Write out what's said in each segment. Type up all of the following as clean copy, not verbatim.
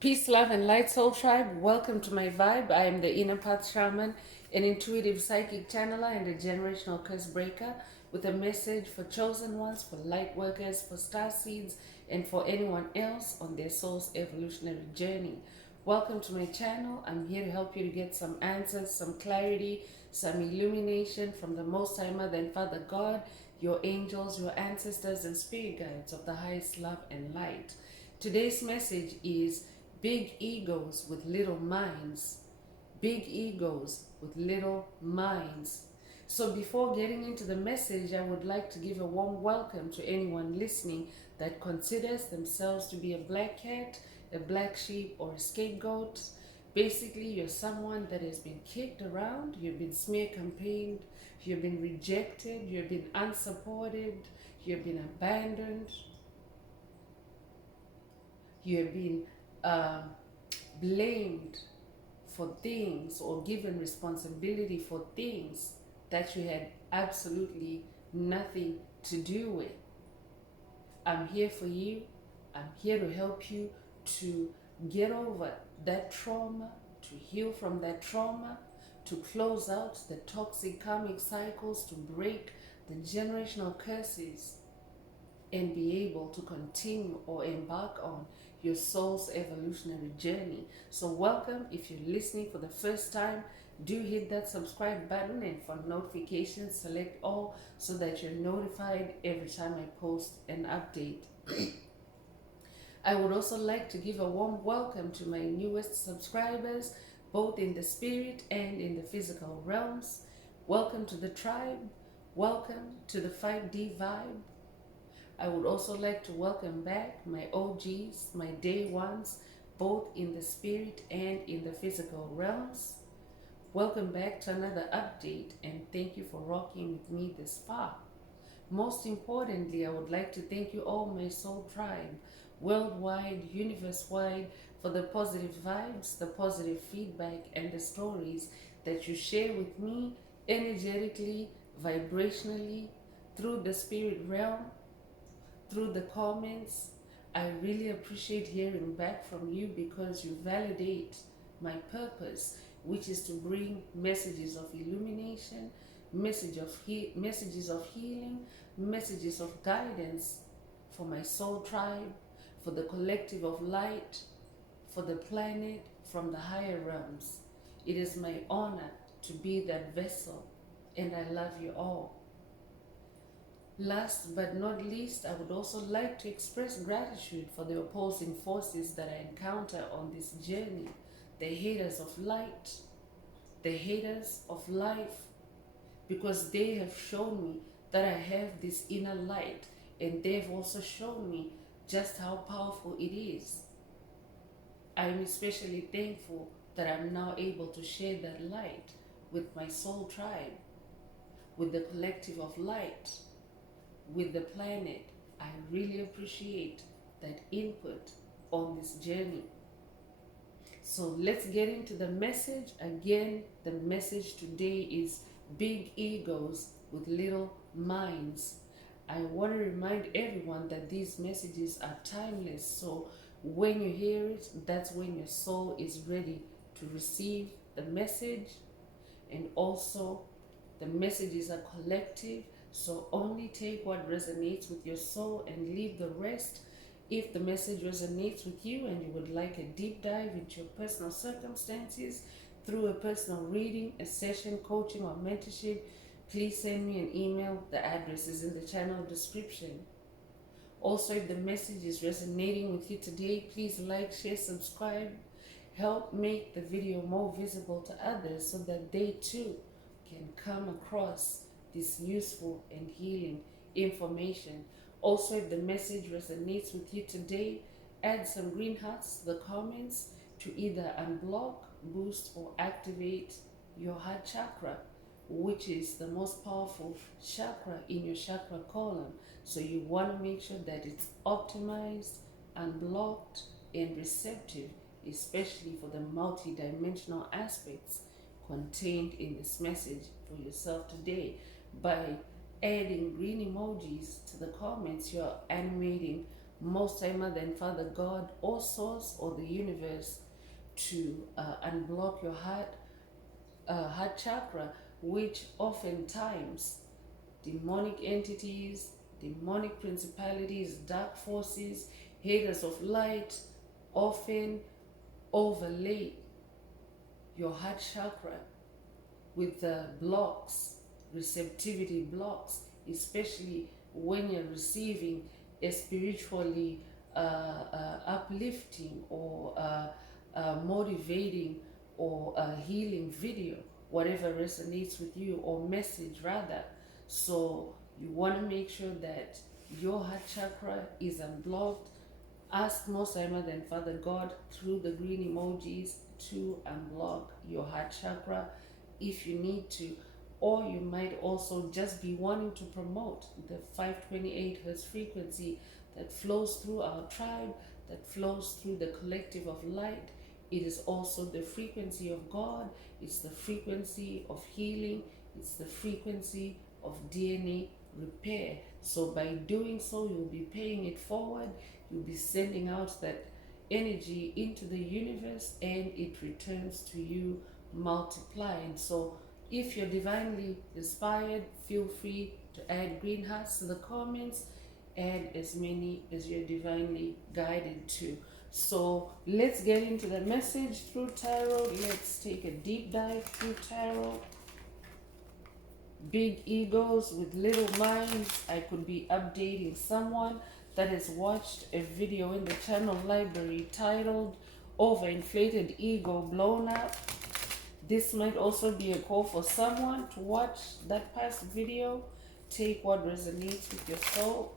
Peace, love, and light, soul tribe. Welcome to my vibe. I am the inner path shaman, an intuitive psychic channeler, and a generational curse breaker with a message for chosen ones, for light workers, for star seeds, and for anyone else on their soul's evolutionary journey. Welcome to my channel. I'm here to help you to get some answers, some clarity, some illumination from the Most High Mother and Father God, your angels, your ancestors, and spirit guides of the highest love and light. Today's message is big egos with little minds. Big egos with little minds. So before getting into the message, I would like to give a warm welcome to anyone listening that considers themselves to be a black cat, a black sheep, or a scapegoat. Basically, you're someone that has been kicked around, you've been smear campaigned, you've been rejected, you've been unsupported, you've been abandoned, you have been uh, blamed for things or given responsibility for things that you had absolutely nothing to do with. I'm here for you. I'm here to help you to get over that trauma, to heal from that trauma, to close out the toxic karmic cycles, to break the generational curses, and be able to continue or embark on your soul's evolutionary journey. So welcome. If you're listening for the first time, do hit that subscribe button, and for notifications select all so that you're notified every time I post an update. I would also like to give a warm welcome to my newest subscribers, both in the spirit and in the physical realms. Welcome to the tribe. Welcome to the 5D vibe. I would also like to welcome back my OGs, my day ones, both in the spirit and in the physical realms. Welcome back to another update, and thank you for rocking with me this far. Most importantly, I would like to thank you all, my soul tribe, worldwide, universe-wide, for the positive vibes, the positive feedback, and the stories that you share with me energetically, vibrationally, through the spirit realm, through the comments. I really appreciate hearing back from you because you validate my purpose, which is to bring messages of illumination, messages of healing, messages of guidance for my soul tribe, for the collective of light, for the planet from the higher realms. It is my honor to be that vessel, and I love you all. Last but not least, I would also like to express gratitude for the opposing forces that I encounter on this journey. The haters of light, the haters of life, because they have shown me that I have this inner light, and they've also shown me just how powerful it is. I'm especially thankful that I'm now able to share that light with my soul tribe, with the collective of light, with the planet. I really appreciate that input on this journey. So let's get into the message. Again, the message today is big egos with little minds. I want to remind everyone that these messages are timeless. So when you hear it, that's when your soul is ready to receive the message. And also, the messages are collective, so only take what resonates with your soul and leave the rest. If the message resonates with you and you would like a deep dive into your personal circumstances through a personal reading, a session, coaching, or mentorship, please send me an email. The address is in the channel description. Also, if the message is resonating with you today, please like, share, subscribe. Help make the video more visible to others so that they too can come across this useful and healing information. Also, if the message resonates with you today, add some green hearts to the comments to either unblock, boost, or activate your heart chakra, which is the most powerful chakra in your chakra column. So you want to make sure that it's optimized, unblocked, and receptive, especially for the multi-dimensional aspects contained in this message for yourself today. By adding green emojis to the comments, you're animating Most High Mother and Father God, or Source, or the universe, to unblock your heart chakra, which oftentimes demonic entities, demonic principalities, dark forces, haters of light often overlay your heart chakra with the blocks, receptivity blocks, especially when you're receiving a spiritually uplifting or motivating or healing video, whatever resonates with you, or message rather. So you want to make sure that your heart chakra is unblocked. Ask Most High Mother and Father God through the green emojis to unblock your heart chakra if you need to, or you might also just be wanting to promote the 528 Hz frequency that flows through our tribe, that flows through the collective of light. It is also the frequency of God, it's the frequency of healing, it's the frequency of DNA repair. So by doing so, you'll be paying it forward, you'll be sending out that energy into the universe, and it returns to you multiplied. So if you're divinely inspired, feel free to add green hearts to the comments. Add as many as you're divinely guided to. So let's get into the message through tarot. Let's take a deep dive through tarot. Big egos with little minds. I could be updating someone that has watched a video in the channel library titled Overinflated Ego Blown Up. This might also be a call for someone to watch that past video. Take what resonates with your soul.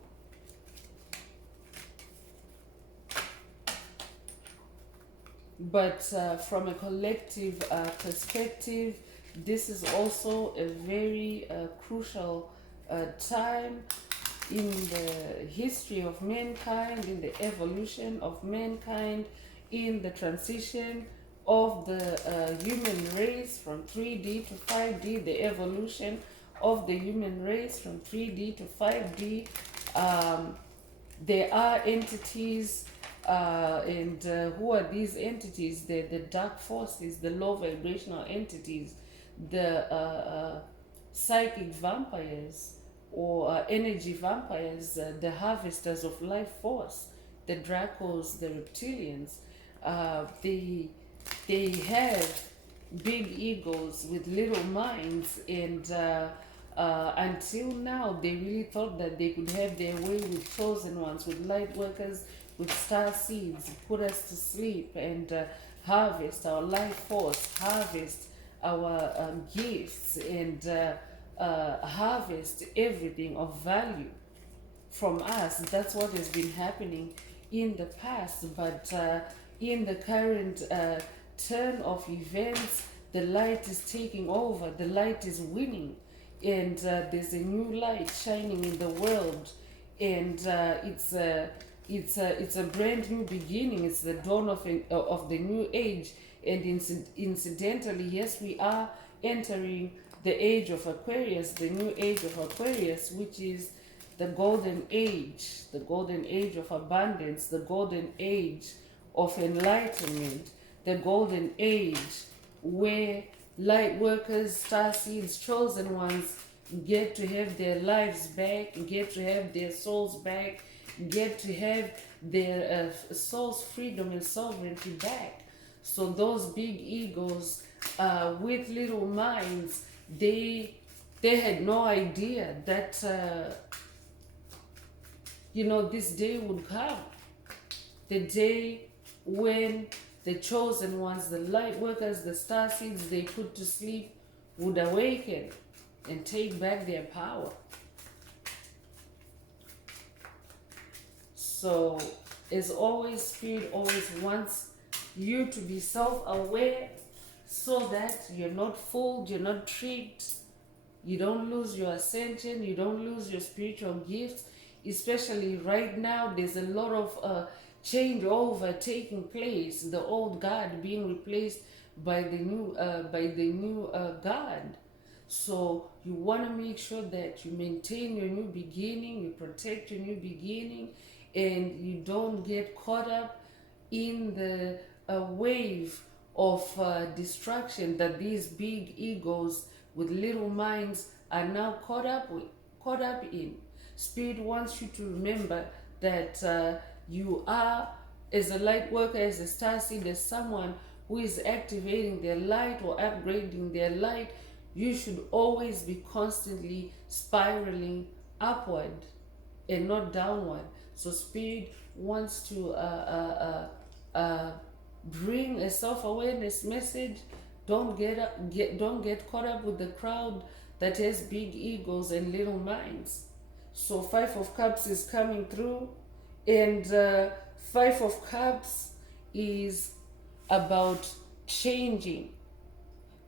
But from a collective perspective, this is also a very crucial time in the history of mankind, in the evolution of mankind, in the transition of the human race from 3D to 5D, the evolution of the human race from 3D to 5D. There are entities, and who are these entities? The dark forces, the low vibrational entities, the psychic vampires or energy vampires, the harvesters of life force, the Dracos, the reptilians. They have big egos with little minds, and until now they really thought that they could have their way with chosen ones, with light workers, with star seeds, put us to sleep, and harvest our life force, harvest our gifts, and harvest everything of value from us. That's what has been happening in the past, but in the current turn of events, the light is taking over, the light is winning, and there's a new light shining in the world, and it's a brand new beginning. It's the dawn of the new age, and incidentally, yes, we are entering the age of Aquarius, the new age of Aquarius, which is the golden age of abundance, the golden age of enlightenment, the golden age where light workers, star seeds, chosen ones get to have their lives back, get to have their souls back, get to have their soul's freedom and sovereignty back. So those big egos with little minds, they had no idea that this day would come, the day when the chosen ones, the light workers, the star seeds they put to sleep, would awaken and take back their power. So, as always, Spirit always wants you to be self-aware so that you're not fooled, you're not tricked, you don't lose your ascension, you don't lose your spiritual gifts. Especially right now, there's a lot of changeover taking place, the old God being replaced by the new God. So you want to make sure that you maintain your new beginning, you protect your new beginning, and you don't get caught up in the wave of distraction that these big egos with little minds are now caught up in. Spirit wants you to remember that you are, as a light worker, as a star seed, as someone who is activating their light or upgrading their light. You should always be constantly spiraling upward and not downward. So Spirit wants to bring a self-awareness message. Don't get caught up with the crowd that has big egos and little minds. So Five of Cups is coming through, and Five of Cups is about changing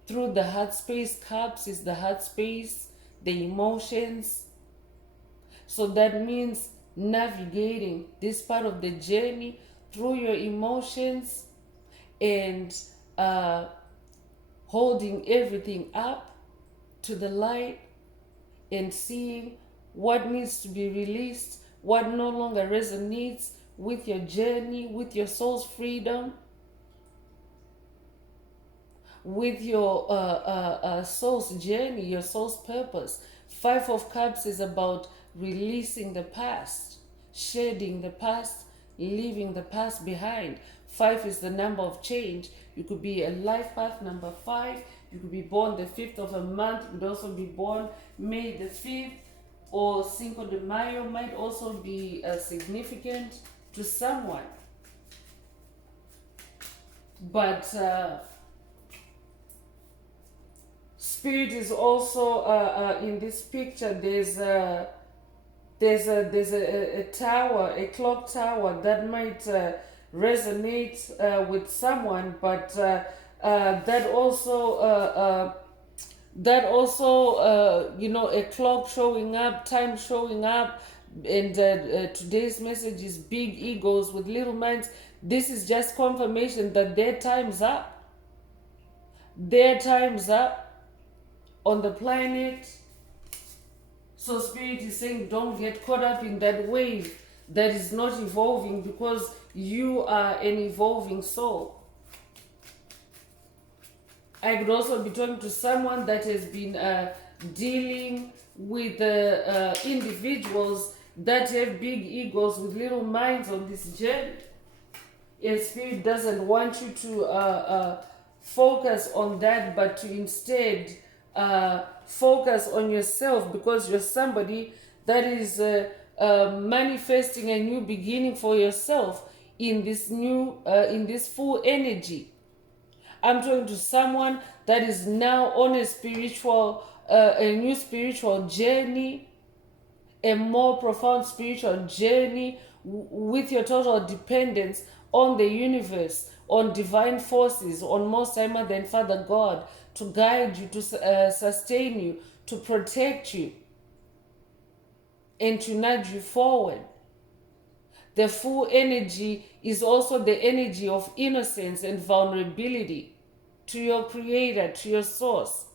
through the heart space. Cups is the heart space, the emotions. So that means navigating this part of the journey through your emotions and holding everything up to the light and seeing what needs to be released, what no longer resonates with your journey, with your soul's freedom, with your soul's journey, your soul's purpose. Five of Cups is about releasing the past, shedding the past, leaving the past behind. Five is the number of change. You could be a life path number 5. You could be born the 5th of a month. You could also be born May the 5th, or Cinco de Mayo might also be significant to someone. But Spirit is also in this picture. There's a tower, a clock tower that might resonate with someone, but that also you know, a clock showing up, time showing up, and today's message is big egos with little minds. This is just confirmation that their time's up. Their time's up on the planet. So Spirit is saying, don't get caught up in that wave that is not evolving, because you are an evolving soul. I could also be talking to someone that has been dealing with individuals that have big egos with little minds on this journey. And Spirit doesn't want you to focus on that, but to instead focus on yourself, because you're somebody that is manifesting a new beginning for yourself in this new, in this full energy. I'm talking to someone that is now on a spiritual, a new spiritual journey, a more profound spiritual journey with your total dependence on the universe, on divine forces, on Most High Mother and Father God, to guide you, to sustain you, to protect you, and to nudge you forward. The full energy is also the energy of innocence and vulnerability to your Creator, to your Source.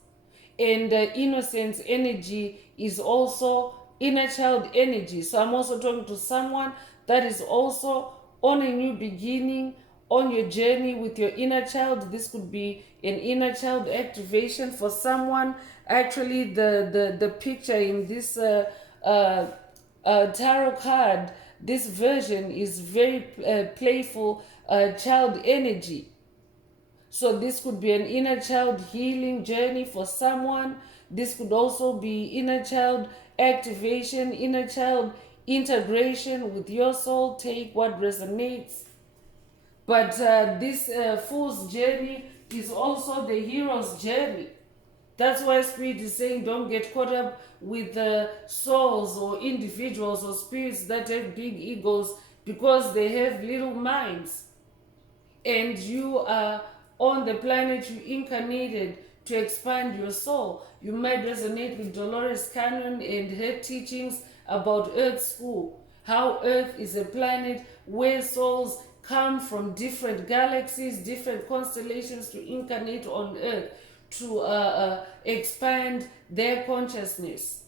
And the innocence energy is also inner child energy. So I'm also talking to someone that is also on a new beginning, on your journey with your inner child. This could be an inner child activation for someone. Actually, the picture in this tarot card, this version is very playful child energy. So this could be an inner child healing journey for someone. This could also be inner child activation, inner child integration with your soul. Take what resonates. But this fool's journey is also the hero's journey. That's why Spirit is saying, don't get caught up with souls or individuals or spirits that have big egos, because they have little minds. And you are on the planet, you incarnated to expand your soul. You might resonate with Dolores Cannon and her teachings about Earth School, how Earth is a planet where souls come from different galaxies, different constellations to incarnate on Earth, to expand their consciousness,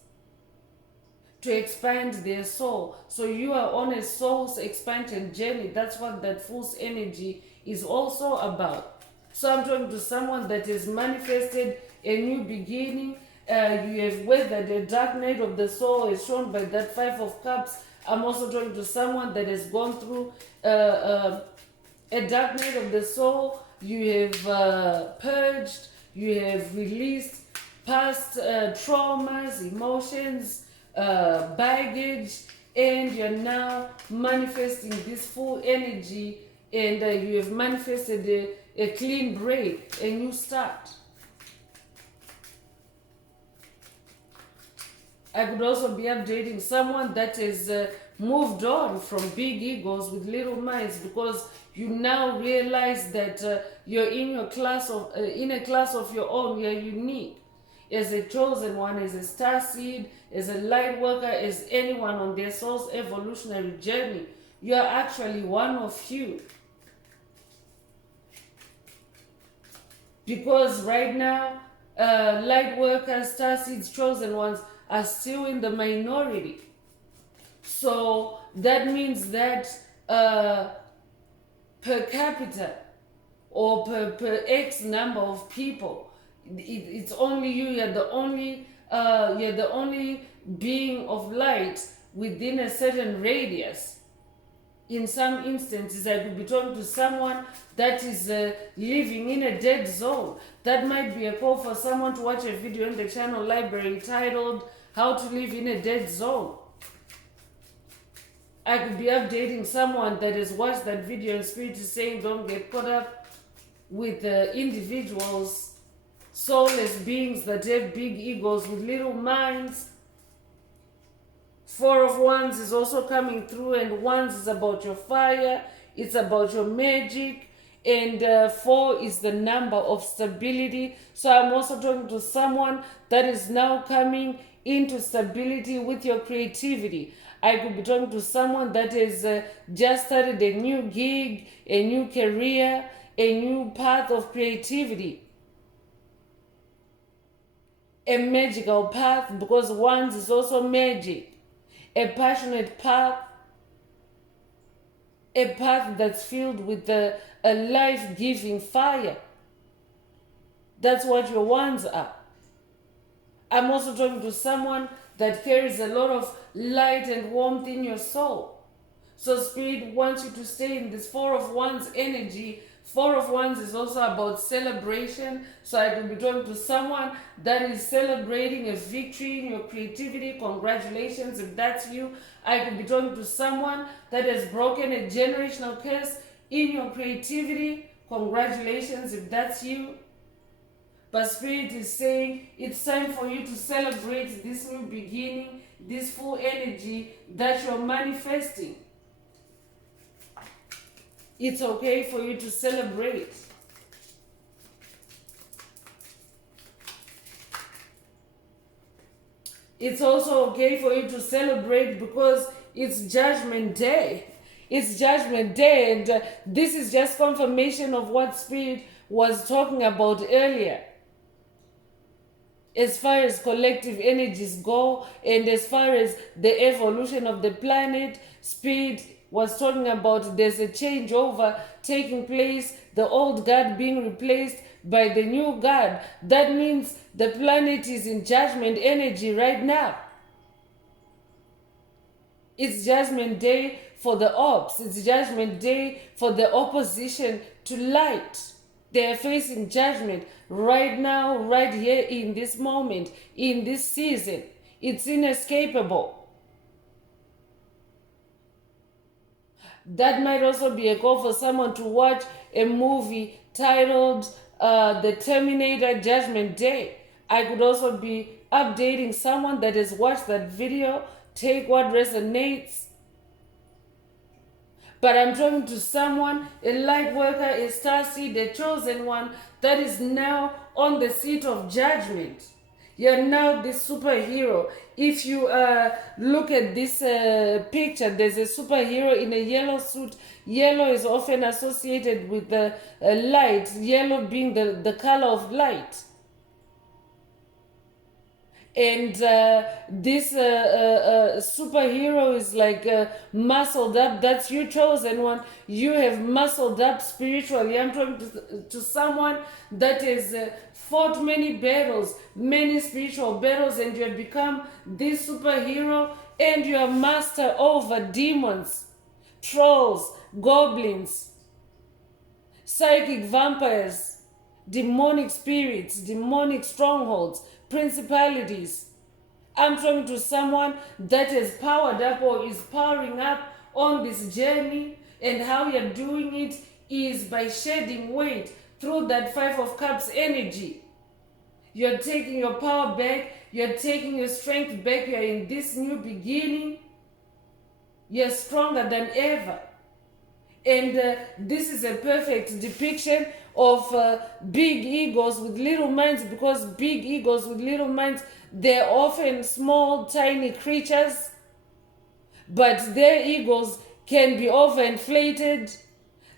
to expand their soul. So you are on a soul's expansion journey. That's what that Fool's energy is also about. So I'm talking to someone that has manifested a new beginning. You have weathered the dark night of the soul as shown by that Five of Cups. I'm also talking to someone that has gone through a dark night of the soul. You have purged, you have released past traumas, emotions, baggage, and you're now manifesting this full energy, and you have manifested a clean break, a new start. I could also be updating someone that has moved on from big egos with little minds, because you now realize that you're in a class of your own. You're unique as a chosen one, as a star seed, as a light worker, as anyone on their soul's evolutionary journey. You are actually one of few. Because right now, light workers, star seeds, chosen ones are still in the minority. So that means that per capita or per X number of people, it's only you. You're the only being of light within a certain radius. In some instances, I could be talking to someone that is living in a dead zone. That might be a call for someone to watch a video in the channel library titled How to Live in a Dead Zone. I could be updating someone that has watched that video and Spirit is saying don't get caught up with individuals, soulless beings that have big egos with little minds. Four of Wands is also coming through, and Wands is about your fire, it's about your magic, and 4 is the number of stability. So I'm also talking to someone that is now coming into stability with your creativity. I could be talking to someone that has just started a new gig, a new career, a new path of creativity, a magical path, because Wands is also magic. A passionate path, a path that's filled with a life-giving fire. That's what your Wands are. I'm also talking to someone that carries a lot of light and warmth in your soul. So Spirit wants you to stay in this Four of Wands energy. Four of Wands is also about celebration. So I can be talking to someone that is celebrating a victory in your creativity. Congratulations if that's you. I could be talking to someone that has broken a generational curse in your creativity. Congratulations if that's you. But Spirit is saying it's time for you to celebrate this new beginning, this full energy that you're manifesting. It's okay for you to celebrate. It's also okay for you to celebrate because it's Judgment Day. It's Judgment Day, and this is just confirmation of what Spirit was talking about earlier. As far as collective energies go, and as far as the evolution of the planet, Spirit was talking about there's a changeover taking place, the old God being replaced by the new God. That means the planet is in judgment energy right now. It's Judgment Day for the ops. It's Judgment Day for the opposition to light. They are facing judgment right now, right here in this moment, in this season. It's inescapable. That might also be a call for someone to watch a movie titled The Terminator Judgment Day. I could also be updating someone that has watched that video. Take what resonates. But I'm talking to someone, a light worker, a starseed, a chosen one, that is now on the seat of judgment. You're now the superhero. If you look at this picture, there's a superhero in a yellow suit. Yellow is often associated with the light, yellow being the color of light. And this superhero is like muscled up. That's you, chosen one. You have muscled up spiritually. I'm talking to someone that has fought many battles, many spiritual battles, and you have become this superhero, and you are master over demons, trolls, goblins, psychic vampires, demonic spirits, demonic strongholds, principalities. I'm talking to someone that is powered up or is powering up on this journey, and how you're doing it is by shedding weight through that Five of Cups energy. You're taking your power back, you're taking your strength back, you're in this new beginning, you're stronger than ever. And this is a perfect depiction of big egos with little minds, because big egos with little minds, they're often small, tiny creatures, but their egos can be overinflated.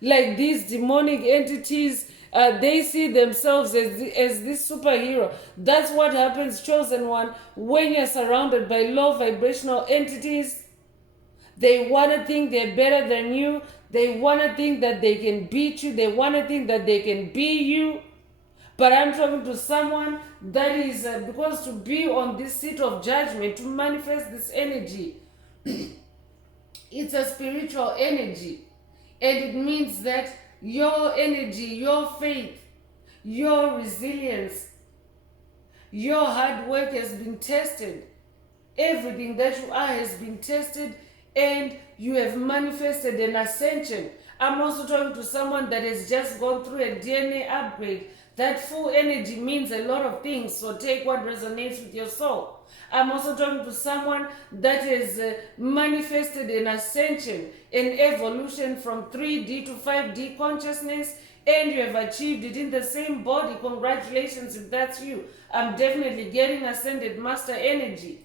Like these demonic entities, they see themselves as this superhero. That's what happens, chosen one, when you're surrounded by low vibrational entities. They want to think they're better than you. They want to think that they can beat you. They want to think that they can be you. But I'm talking to someone that is, because to be on this seat of judgment, to manifest this energy, it's a spiritual energy. And it means that your energy, your faith, your resilience, your hard work has been tested. Everything that you are has been tested, and you have manifested an ascension. I'm also talking to someone that has just gone through a DNA upgrade. That full energy means a lot of things, so take what resonates with your soul. I'm also talking to someone that has manifested an ascension, an evolution from 3D to 5D consciousness, and you have achieved it in the same body. Congratulations if that's you. I'm definitely getting ascended master energy.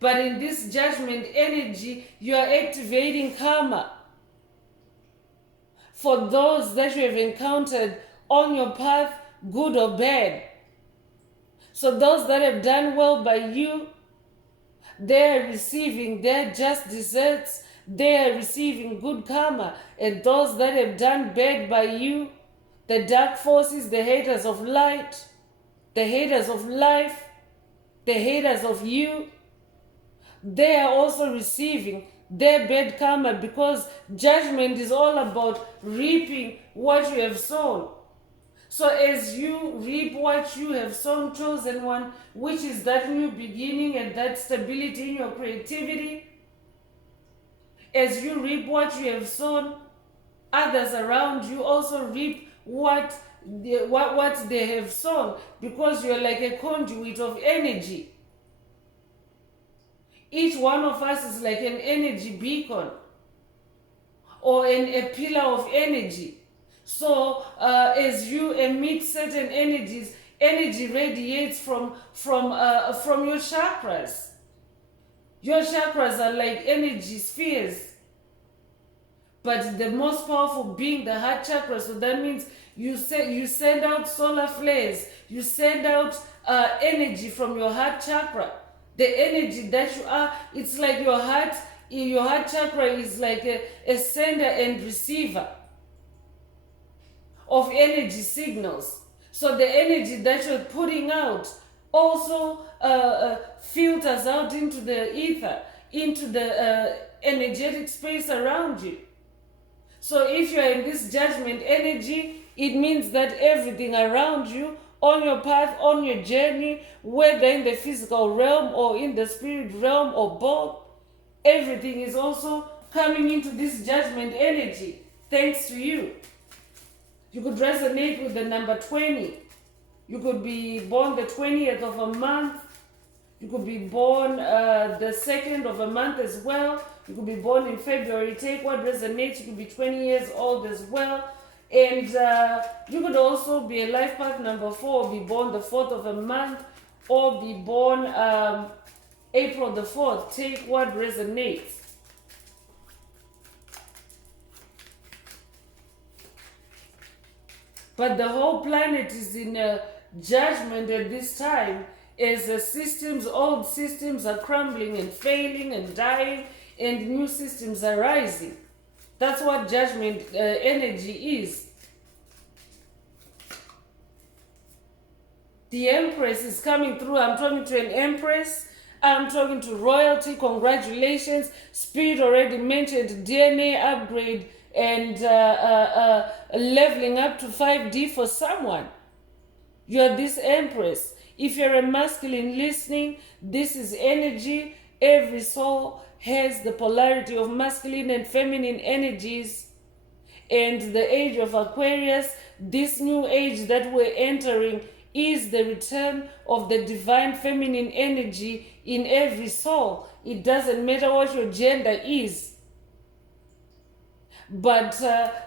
But in this judgment energy, you are activating karma for those that you have encountered on your path, good or bad. So those that have done well by you, they are receiving their just desserts. They are receiving good karma. And those that have done bad by you, the dark forces, the haters of light, the haters of life, the haters of you, they are also receiving their bad karma, because judgment is all about reaping what you have sown. So as you reap what you have sown, chosen one, which is that new beginning and that stability in your creativity, as you reap what you have sown, others around you also reap what they have sown, because you're like a conduit of energy. Each one of us is like an energy beacon or a pillar of energy. So as you emit certain energies, energy radiates from your chakras. Your chakras are like energy spheres. But the most powerful being the heart chakra. So that means you send out solar flares. You send out energy from your heart chakra. The energy that you are, it's like your heart chakra is like a sender and receiver of energy signals. So the energy that you're putting out also filters out into the ether, into the energetic space around you. So if you're in this judgment energy, it means that everything around you, on your path, on your journey, whether in the physical realm or in the spirit realm or both, everything is also coming into this judgment energy thanks to you. You could resonate with the number 20. You could be born the 20th of a month. You could be born the 2nd of a month as well. You could be born in February. Take what resonates. You could be 20 years old as well. And you could also be a life path number 4, be born the 4th of a month, or be born April the 4th. Take what resonates. But the whole planet is in judgment at this time, as the systems, old systems are crumbling and failing and dying, and new systems are rising. That's what judgment energy is. The Empress is coming through. I'm talking to an Empress. I'm talking to royalty. Congratulations. Spirit already mentioned DNA upgrade and leveling up to 5D for someone. You're this Empress. If you're a masculine listening, this is energy. Every soul has the polarity of masculine and feminine energies. And the age of Aquarius, this new age that we're entering, is the return of the divine feminine energy in every soul. It doesn't matter what your gender is. But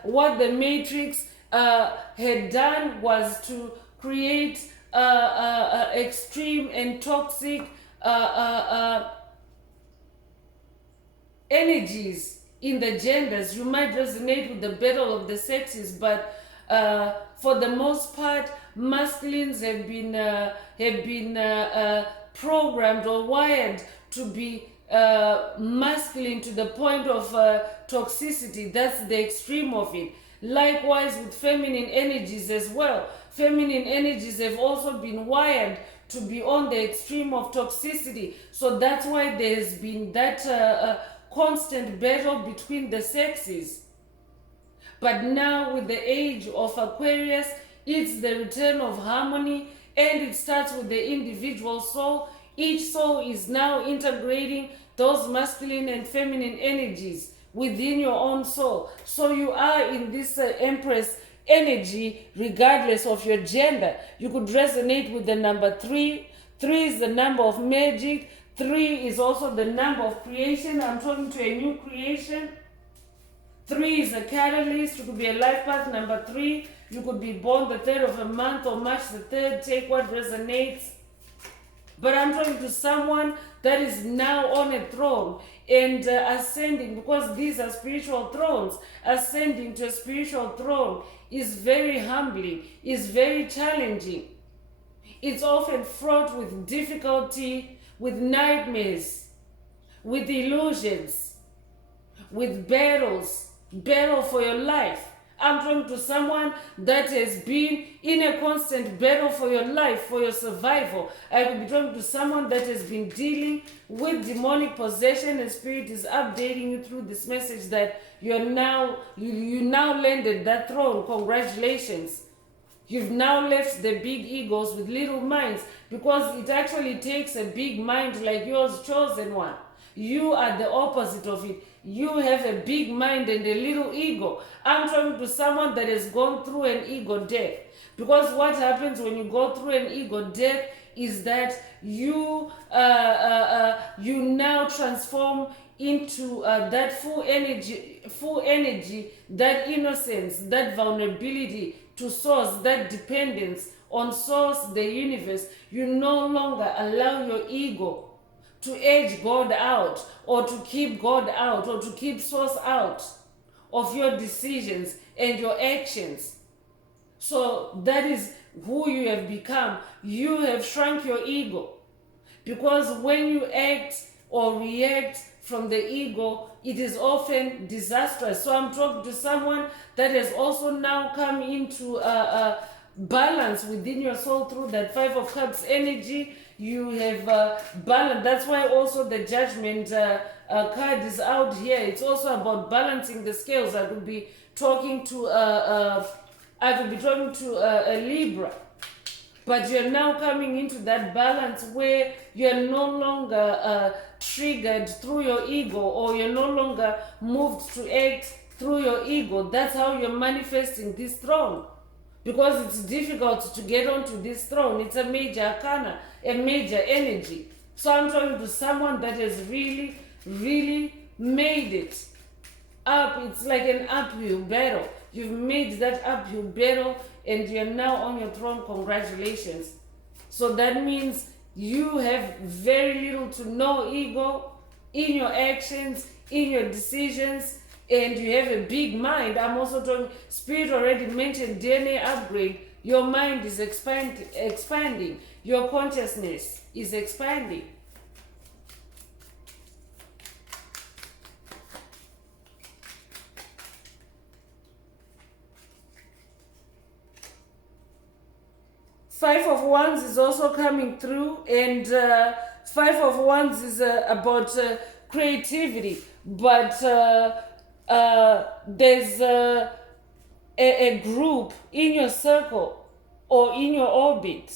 what the Matrix had done was to create extreme and toxic energies in the genders. You might resonate with the battle of the sexes, but for the most part, masculines have been programmed or wired to be masculine to the point of toxicity. That's the extreme of it. Likewise with feminine energies as well. Feminine energies have also been wired to be on the extreme of toxicity. So that's why there's been that constant battle between the sexes. But now with the age of Aquarius, it's the return of harmony, and it starts with the individual soul. Each soul is now integrating those masculine and feminine energies within your own soul. So you are in this Empress energy regardless of your gender. You could resonate with the number 3. 3 is the number of magic. 3 is also the number of creation. I'm talking to a new creation. 3 is a catalyst. You could be a life path number 3. You could be born the 3rd of a month or March the 3rd. Take what resonates. But I'm talking to someone that is now on a throne and ascending, because these are spiritual thrones. Ascending to a spiritual throne is very humbling, is very challenging. It's often fraught with difficulty, with nightmares, with illusions, with battle for your life. I'm talking to someone that has been in a constant battle for your life, for your survival. I could be talking to someone that has been dealing with demonic possession, and Spirit is updating you through this message that you now landed that throne. Congratulations. You've now left the big egos with little minds, because it actually takes a big mind like yours, chosen one. You are the opposite of it. You have a big mind and a little ego. I'm talking to someone that has gone through an ego death. Because what happens when you go through an ego death is that you now transform into that full energy, that innocence, that vulnerability to source, that dependence on source, the universe. You no longer allow your ego to edge God out, or to keep God out, or to keep source out of your decisions and your actions. So that is who you have become. You have shrunk your ego, because when you act or react from the ego, it is often disastrous. So I'm talking to someone that has also now come into balance within your soul through that 5 of Cups energy. You have balance. That's why also the Judgment card is out here. It's also about balancing the scales. I could be talking to a Libra, but you're now coming into that balance where you're no longer triggered through your ego, or you're no longer moved to act through your ego. That's how you're manifesting this throne, because it's difficult to get onto this throne. It's a major arcana, a major energy. So I'm talking to someone that has really, really made it up. It's like an uphill battle. You've made that uphill battle and you're now on your throne. Congratulations. So that means you have very little to no ego in your actions, in your decisions, and you have a big mind. I'm also talking, Spirit already mentioned DNA upgrade. Your mind is expanding. Your consciousness is expanding. Five of Wands is also coming through, and Five of Wands is about creativity, but there's a group in your circle or in your orbit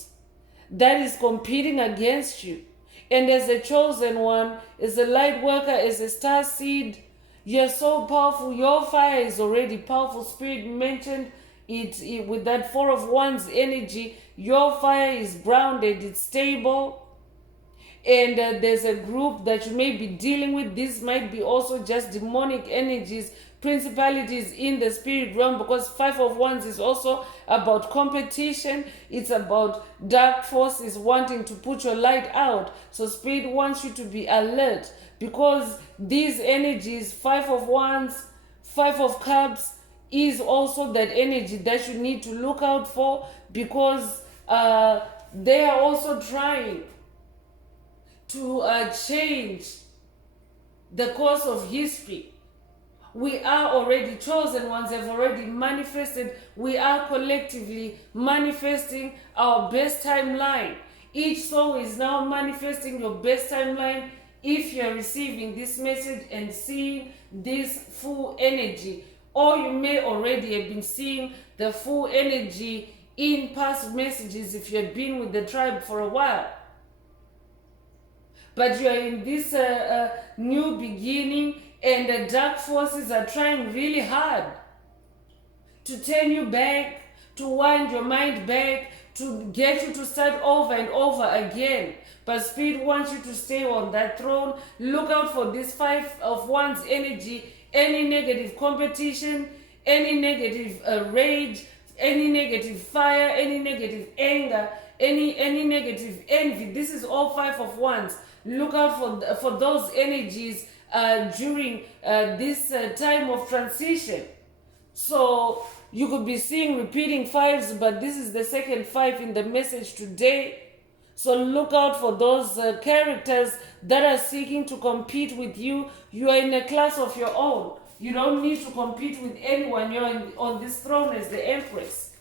that is competing against you. And as a chosen one, as a light worker, as a star seed, you're so powerful. Your fire is already powerful. Spirit mentioned it with that Four of Wands energy. Your fire is grounded, it's stable. And there's a group that you may be dealing with. This might be also just demonic energies, principalities in the spirit realm, because Five of Wands is also about competition. It's about dark forces wanting to put your light out. So Spirit wants you to be alert, because these energies, Five of Wands, Five of Cups, is also that energy that you need to look out for, because they are also trying to change the course of history. We are already chosen ones, have already manifested. We are collectively manifesting our best timeline. Each soul is now manifesting your best timeline if you're receiving this message and seeing this full energy. Or you may already have been seeing the full energy in past messages if you have been with the tribe for a while. But you are in this new beginning, and the dark forces are trying really hard to turn you back, to wind your mind back, to get you to start over and over again. But Spirit wants you to stay on that throne. Look out for this Five of Wands energy. Any negative competition, any negative rage, any negative fire, any negative anger, any negative envy. This is all Five of Wands. Look out for those energies during this time of transition. So you could be seeing repeating fives, but this is the second five in the message today. So look out for those characters that are seeking to compete with you. You are in a class of your own. You don't need to compete with anyone. You're on this throne as the Empress.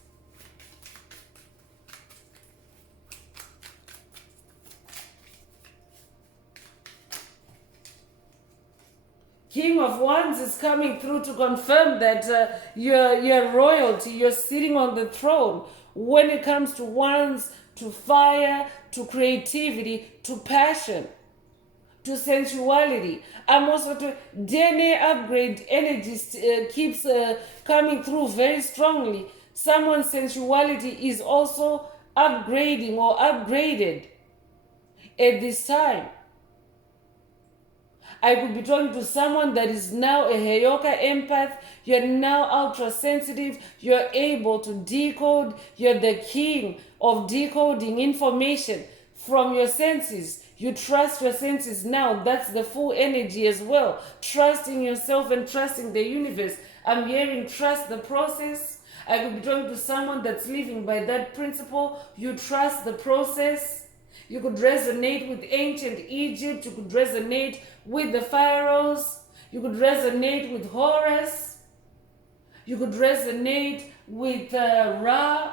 King of Wands is coming through to confirm that you're royalty. You're sitting on the throne. When it comes to wands, to fire, to creativity, to passion, to sensuality. I'm also to DNA upgrade energy keeps coming through very strongly. Someone's sensuality is also upgrading or upgraded at this time. I could be talking to someone that is now a Heyoka empath. You're now ultra sensitive. You're able to decode. You're the king of decoding information from your senses. You trust your senses now. That's the full energy as well. Trusting yourself and trusting the universe. I'm hearing trust the process. I could be talking to someone that's living by that principle. You trust the process. You could resonate with ancient Egypt. You could resonate with the pharaohs. You could resonate with Horus. You could resonate with Ra.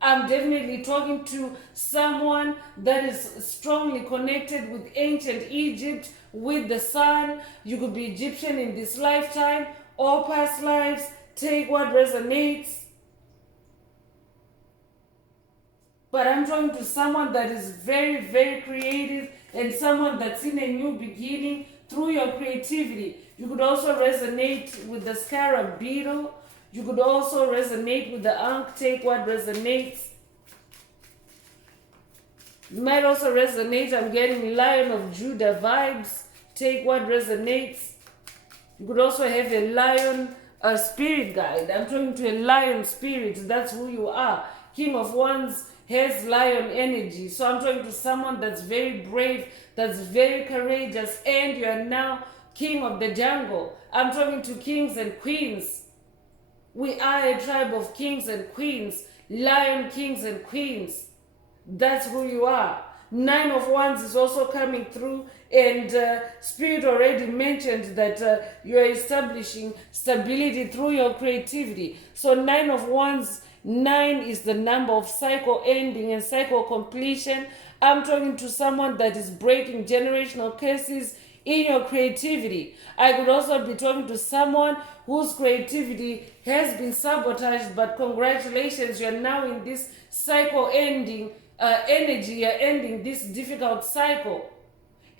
I'm definitely talking to someone that is strongly connected with ancient Egypt, with the sun. You could be Egyptian in this lifetime or past lives. Take what resonates. But I'm talking to someone that is very, very creative and someone that's in a new beginning through your creativity. You could also resonate with the scarab beetle. You could also resonate with the Ankh. Take what resonates. You might also resonate. I'm getting Lion of Judah vibes. Take what resonates. You could also have a lion, a spirit guide. I'm talking to a lion spirit. That's who you are. King of Wands has lion energy. So I'm talking to someone that's very brave, that's very courageous, and you are now king of the jungle. I'm talking to kings and queens. We are a tribe of kings and queens, lion kings and queens. That's who you are. 9 of Wands is also coming through, and Spirit already mentioned that you are establishing stability through your creativity. So 9 of Wands, 9 is the number of cycle ending and cycle completion. I'm talking to someone that is breaking generational curses in your creativity. I could also be talking to someone whose creativity has been sabotaged, but congratulations, you're now in this cycle ending energy. You're ending this difficult cycle,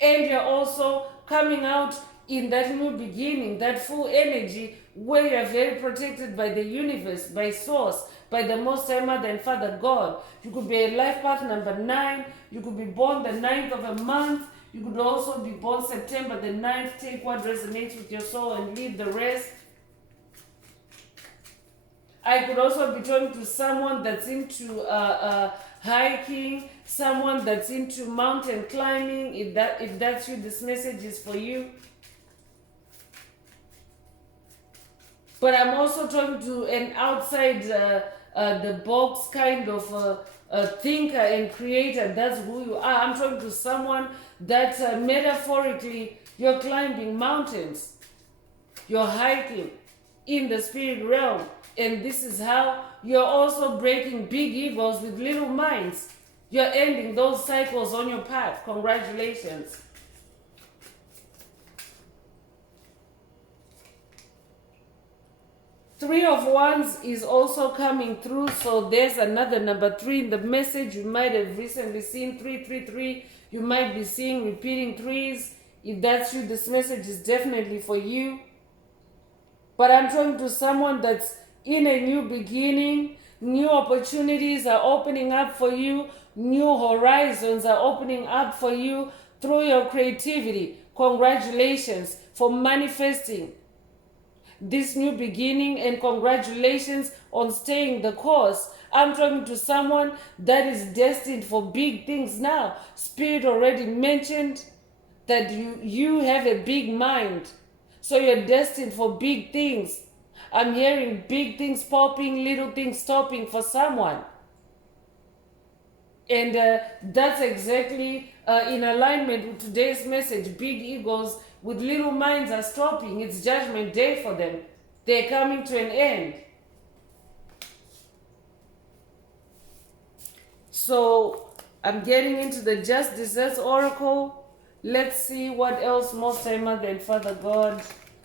and you're also coming out in that new beginning, that full energy where you're very protected by the universe, by source, by the Most High Mother and Father God. You could be a life path number 9. You could be born the 9th of a month. You could also be born September the 9th. Take what resonates with your soul and leave the rest. I could also be talking to someone that's into hiking, someone that's into mountain climbing. If that's you, this message is for you. But I'm also talking to an outside the box kind of thinker and creator. That's who you are. I'm talking to someone that metaphorically you're climbing mountains, you're hiking in the spirit realm, and this is how you're also breaking big egos with little minds. You're ending those cycles on your path. Congratulations. Three of Wands is also coming through, so there's another number 3 in the message. You might have recently seen 333. You might be seeing repeating threes. If that's you, this message is definitely for you. But I'm talking to someone that's in a new beginning. New opportunities are opening up for you. New horizons are opening up for you through your creativity. Congratulations for manifesting this new beginning, and congratulations on staying the course. I'm talking to someone that is destined for big things now. Spirit already mentioned that you have a big mind, so you're destined for big things. I'm hearing big things popping, little things stopping for someone. And that's exactly in alignment with today's message. Big egos with little minds are stopping. It's judgment day for them. They're coming to an end. So I'm getting into the Just Desserts Oracle. Let's see what else Most High Mother and Father God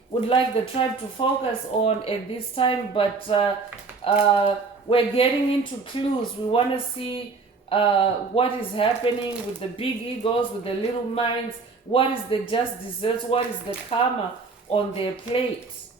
would like the tribe to focus on at this time. But we're getting into clues. We want to see what is happening with the big egos, with the little minds. What is the just desserts? What is the karma on their plates?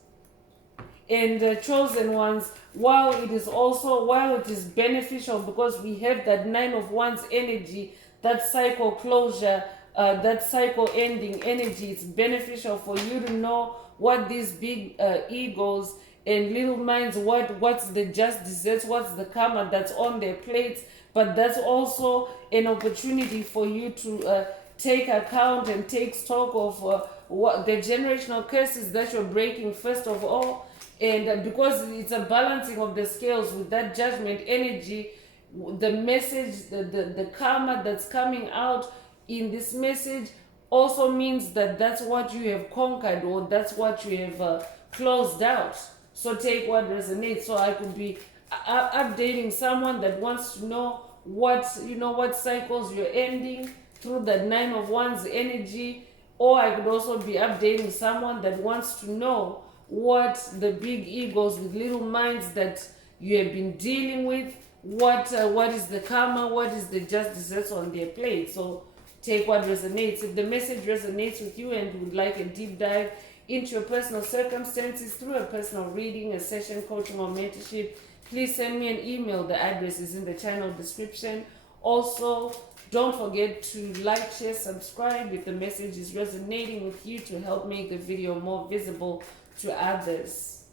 And chosen ones, while it is beneficial because we have that 9 of Wands energy, that cycle closure, that cycle ending energy, it's beneficial for you to know what these big egos and little minds, what's the just desserts, what's the karma that's on their plates. But that's also an opportunity for you to take account and take stock of what the generational curses that you're breaking first of all. And because it's a balancing of the scales with that judgment energy, the message, the karma that's coming out in this message also means that that's what you have conquered, or that's what you have closed out. So take what resonates. So I could be updating someone that wants to know what cycles you're ending through the 9 of Wands energy, or I could also be updating someone that wants to know what the big egos with little minds that you have been dealing with, what is the karma, what is the just desserts on their plate. So take what resonates. If the message resonates with you and you would like a deep dive into your personal circumstances through a personal reading, a session, coaching, or mentorship, please send me an email. The address is in the channel description. Also, don't forget to like, share, subscribe if the message is resonating with you, to help make the video more visible to others.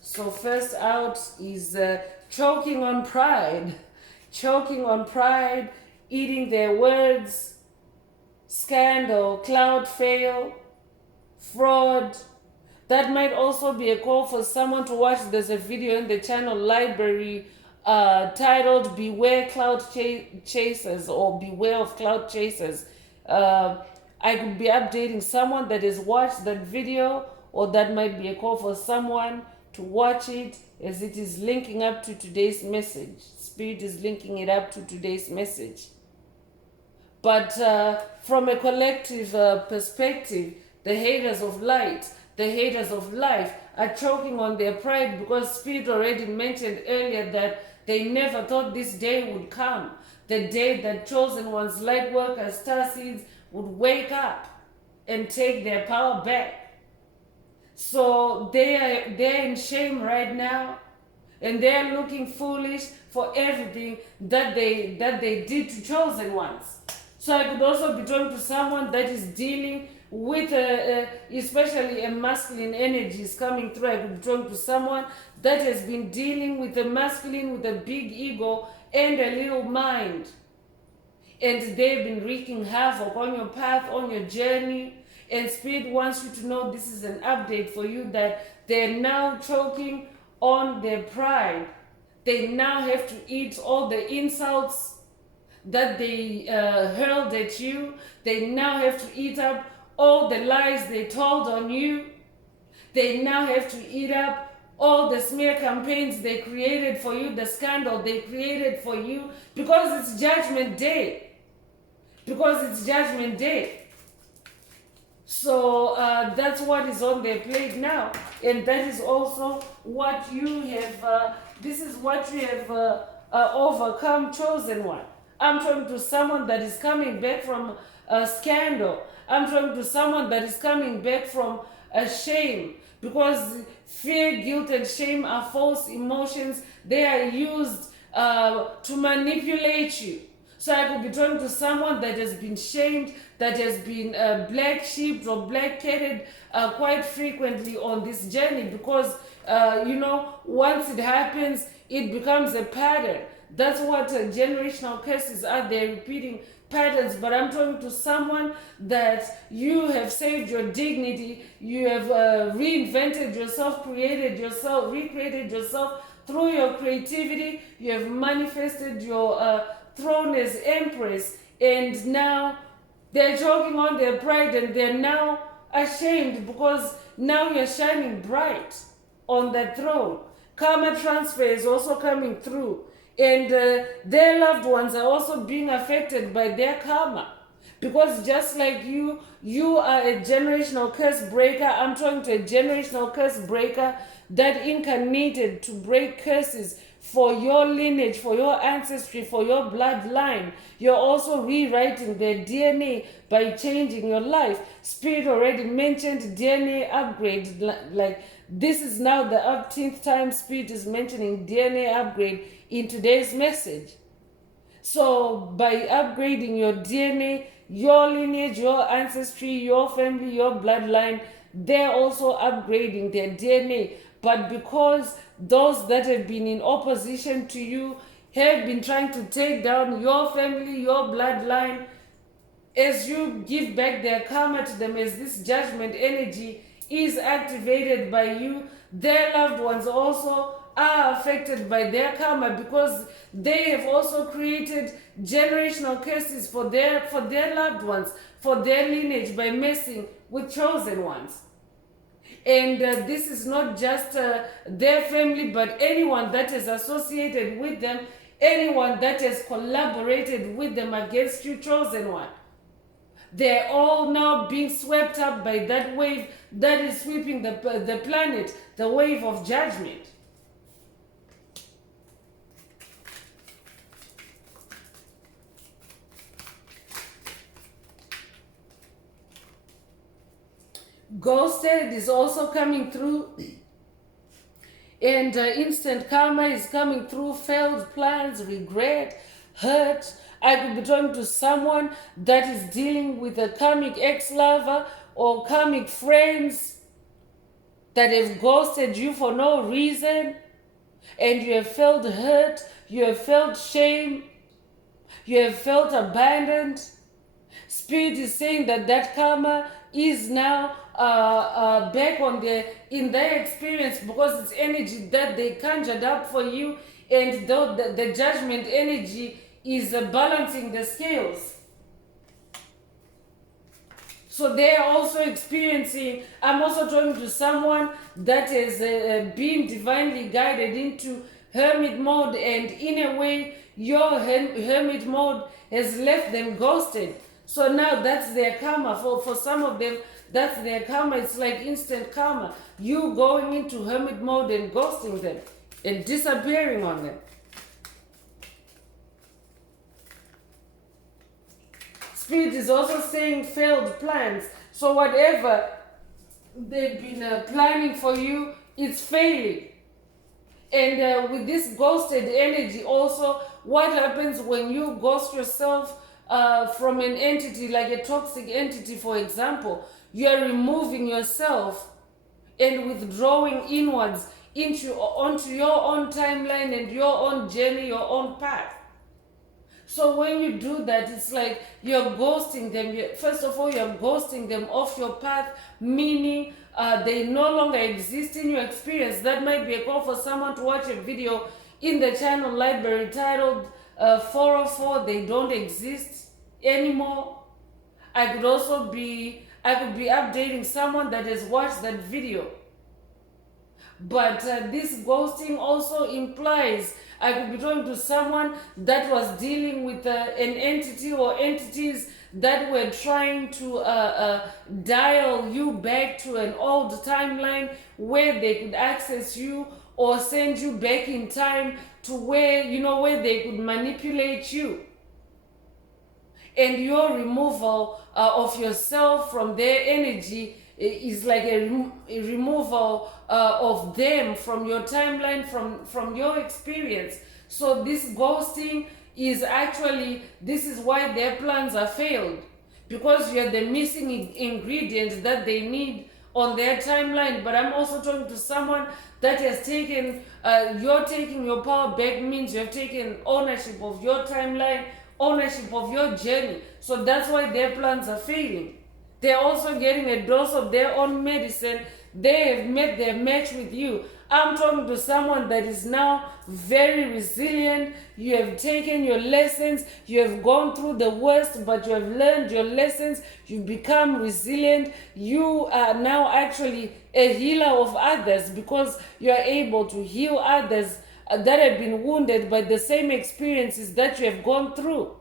So first out is choking on pride. Choking on pride, eating their words, scandal, cloud fail, fraud. That might also be a call for someone to watch. There's a video in the channel library titled Beware Cloud Chasers or Beware of Cloud Chasers. I could be updating someone that has watched that video, or that might be a call for someone to watch it, as it is linking up to today's message. Spirit is linking it up to today's message. But from a collective perspective, the haters of light, the haters of life are choking on their pride, because Spirit already mentioned earlier that they never thought this day would come. The day that chosen ones, light workers, starseeds would wake up and take their power back. So they're in shame right now, and they're looking foolish for everything that they did to chosen ones. So I could also be talking to someone that is dealing with especially a masculine energy is coming through. I could be talking to someone that has been dealing with a masculine with a big ego and a little mind, and they've been wreaking havoc on your path, on your journey. And Spirit wants you to know this is an update for you, that they're now choking on their pride. They now have to eat all the insults that they hurled at you. They now have to eat up all the lies they told on you. They now have to eat up all the smear campaigns they created for you, the scandal they created for you, because it's Judgment Day. Because it's Judgment Day. So that's what is on their plate now. And that is also what you have, this is what you have overcome, chosen one. I'm talking to someone that is coming back from a scandal. I'm talking to someone that is coming back from a shame. Because fear, guilt, and shame are false emotions. They are used to manipulate you. So I could be talking to someone that has been shamed, that has been black-sheeped or black-catted quite frequently on this journey, because, once it happens, it becomes a pattern. That's what generational curses are. They're repeating patterns. But I'm talking to someone that you have saved your dignity, you have reinvented yourself, recreated yourself through your creativity. You have manifested your throne as empress, and now they're choking on their pride, and they're now ashamed, because now you're shining bright on that throne. Karma transfer is also coming through, and their loved ones are also being affected by their karma, because just like you are a generational curse breaker. I'm talking to a generational curse breaker that incarnated to break curses for your lineage, for your ancestry, for your bloodline. You're also rewriting their DNA by changing your life. Spirit already mentioned DNA upgrade. Like, this is now the 18th time Spirit is mentioning DNA upgrade in today's message. So by upgrading your DNA, your lineage, your ancestry, your family, your bloodline, they're also upgrading their DNA. But because those that have been in opposition to you have been trying to take down your family, your bloodline, as you give back their karma to them, as this judgment energy is activated by you, their loved ones also are affected by their karma, because they have also created generational curses for their loved ones, for their lineage, by messing with chosen ones. And this is not just their family, but anyone that is associated with them, anyone that has collaborated with them against you, chosen one. They're all now being swept up by that wave that is sweeping the planet, the wave of judgment. Ghosted is also coming through, and instant karma is coming through. Failed plans, regret, hurt. I could be talking to someone that is dealing with a karmic ex-lover or karmic friends that have ghosted you for no reason, and you have felt hurt, you have felt shame, you have felt abandoned. Spirit is saying that karma is now back in their experience, because it's energy that they conjured up for you And though the judgment energy is balancing the scales. So they are also experiencing, I'm also talking to someone that is being divinely guided into hermit mode, and in a way, your hermit mode has left them ghosted. So now that's their karma. For some of them, that's their karma. It's like instant karma. You going into hermit mode and ghosting them and disappearing on them. Spirit is also saying failed plans. So whatever they've been planning for you, it's failing. And with this ghosted energy also, what happens when you ghost yourself from an entity, like a toxic entity, for example? You are removing yourself and withdrawing inwards onto your own timeline and your own journey, your own path. So when you do that, it's like you're ghosting them. First of all, you're ghosting them off your path, meaning they no longer exist in your experience. That might be a call for someone to watch a video in the channel library titled 404, They Don't Exist Anymore. I could be updating someone that has watched that video. But this ghosting also implies I could be talking to someone that was dealing with an entity or entities that were trying to dial you back to an old timeline where they could access you or send you back in time to where, where they could manipulate you. And your removal of yourself from their energy is like a removal of them from your timeline, from your experience. So this ghosting is actually, this is why their plans are failed, because you're the missing ingredient that they need on their timeline. But I'm also talking to someone that has taken, you're taking your power back, means you have taken ownership of your timeline, ownership of your journey. So that's why their plans are failing. They're also getting a dose of their own medicine. They have made their match with you. I'm talking to someone that is now very resilient. You have taken your lessons. You have gone through the worst, but you have learned your lessons. You've become resilient. You are now actually a healer of others, because you are able to heal others that have been wounded by the same experiences that you have gone through.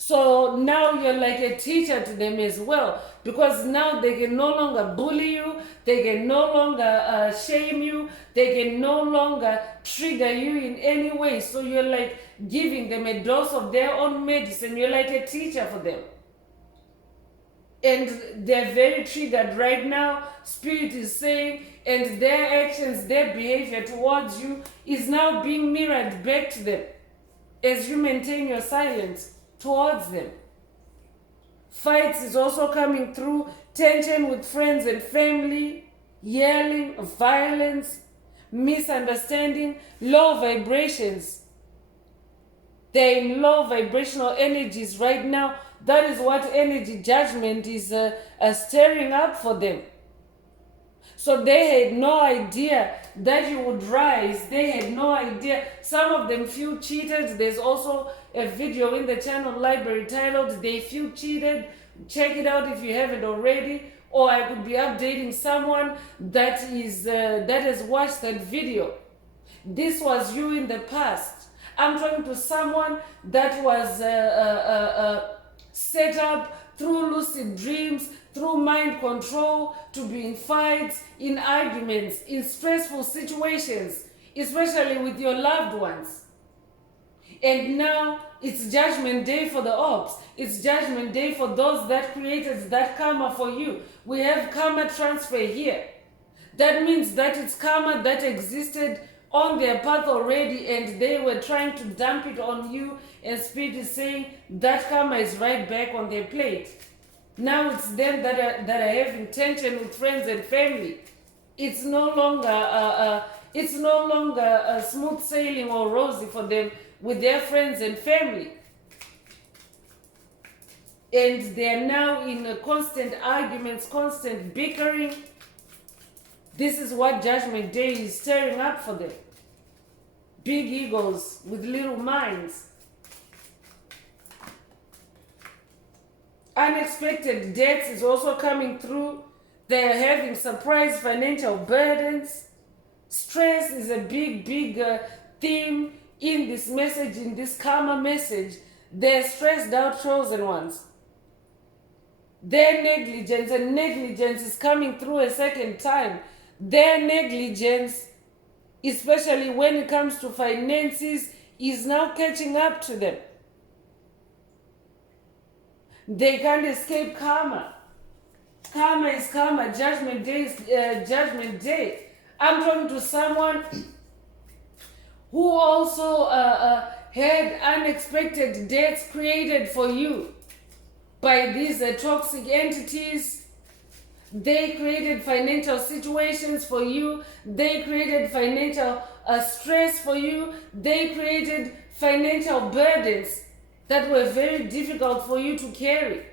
So now you're like a teacher to them as well, because now they can no longer bully you, they can no longer shame you, they can no longer trigger you in any way. So you're like giving them a dose of their own medicine. You're like a teacher for them. And they're very triggered right now, Spirit is saying, and their actions, their behavior towards you is now being mirrored back to them as you maintain your silence towards them. Fights is also coming through, tension with friends and family, yelling, violence, misunderstanding, low vibrations. They're in low vibrational energies right now. That is what energy judgment is stirring up for them. So they had no idea that you would rise. They had no idea. Some of them feel cheated. There's also a video in the channel library titled They Feel Cheated. Check it out if you haven't already. Or I could be updating someone that has watched that video. This was you in the past. I'm talking to someone that was set up through lucid dreams, through mind control, to be in fights, in arguments, in stressful situations, especially with your loved ones. And now it's judgment day for the ops. It's judgment day for those that created that karma for you. We have karma transfer here. That means that it's karma that existed on their path already, and they were trying to dump it on you, and Spirit is saying that karma is right back on their plate. Now it's them that are having tension with friends and family. It's no longer smooth sailing or rosy for them with their friends and family. And they're now in constant arguments, constant bickering. This is what Judgment Day is stirring up for them. big egos with little minds. Unexpected debts is also coming through. They're having surprise financial burdens. Stress is a big theme in this message, in this karma message. They're stressed out chosen ones. Their negligence, and negligence is coming through a second time. Their negligence, especially when it comes to finances, is now catching up to them. They can't escape karma. Karma is karma. Judgment day is judgment day. I'm talking to someone who also had unexpected debts created for you by these toxic entities. They created financial situations for you. They created financial stress for you. They created financial burdens that were very difficult for you to carry.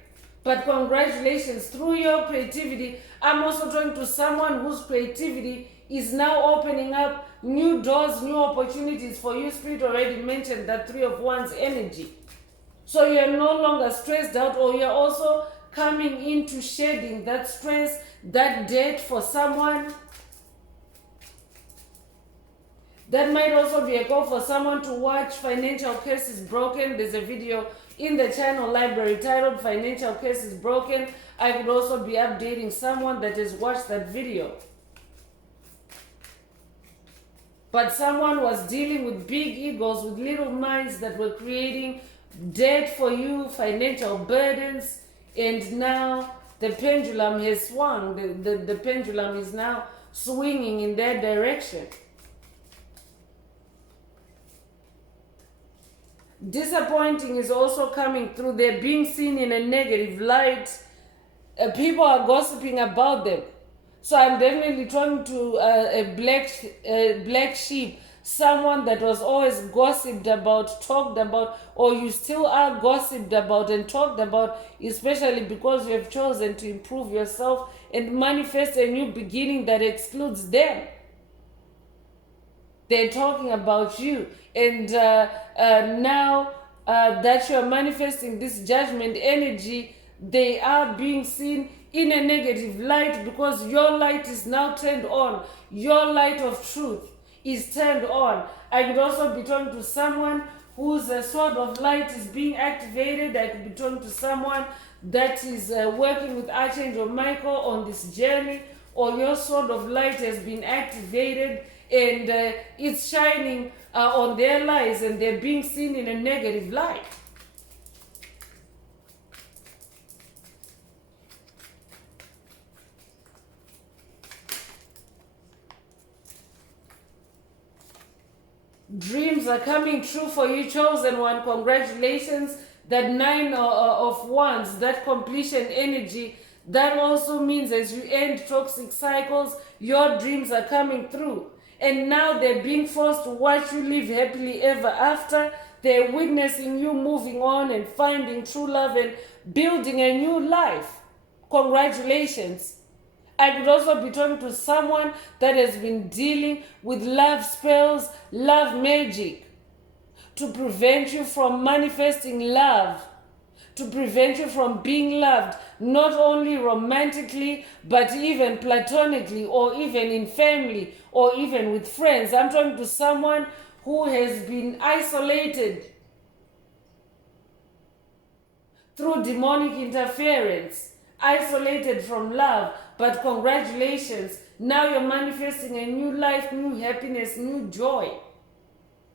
But congratulations, through your creativity, I'm also talking to someone whose creativity is now opening up new doors, new opportunities for you. Spirit already mentioned that 3 of Wands energy. So you're no longer stressed out, or you're also coming into shedding that stress, that debt for someone. That might also be a call for someone to watch Financial Cases Broken. There's a video in the channel library titled Financial Cases Broken. I could also be updating someone that has watched that video. But someone was dealing with big egos, with little minds that were creating debt for you, financial burdens, and now the pendulum has swung. The pendulum is now swinging in that direction. Disappointing is also coming through. They're being seen in a negative light. People are gossiping about them. So I'm definitely talking to a black sheep, someone that was always gossiped about, talked about, or you still are gossiped about and talked about, especially because you have chosen to improve yourself and manifest a new beginning that excludes them. They're talking about you. And now that you're manifesting this judgment energy, they are being seen in a negative light because your light is now turned on. Your light of truth is turned on. I could also be talking to someone whose sword of light is being activated. I could be talking to someone that is working with Archangel Michael on this journey, or your sword of light has been activated and it's shining on their lives and they're being seen in a negative light. Dreams are coming true for you, chosen one. Congratulations. That 9 of Wands, that completion energy, that also means as you end toxic cycles, your dreams are coming through. And now they're being forced to watch you live happily ever after. They're witnessing you moving on and finding true love and building a new life. Congratulations. I could also be talking to someone that has been dealing with love spells, love magic, to prevent you from manifesting love, to prevent you from being loved, not only romantically, but even platonically, or even in family, or even with friends. I'm talking to someone who has been isolated through demonic interference, isolated from love. But congratulations, now you're manifesting a new life, new happiness, new joy,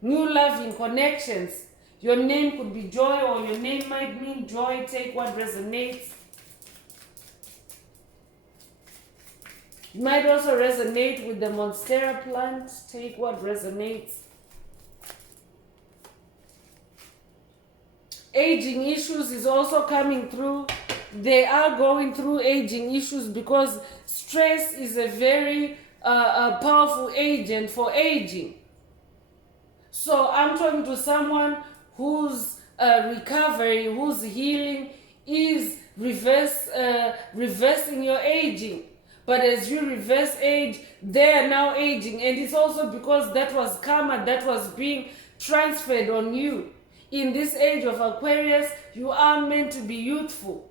new loving connections. Your name could be Joy, or your name might mean joy. Take what resonates. It might also resonate with the Monstera plant. Take what resonates. Aging issues is also coming through. They are going through aging issues because stress is a very powerful agent for aging. So I'm talking to someone whose recovery, whose healing is reversing your aging. But as you reverse age, they are now aging. And it's also because that was karma that was being transferred on you. In this age of Aquarius, you are meant to be youthful.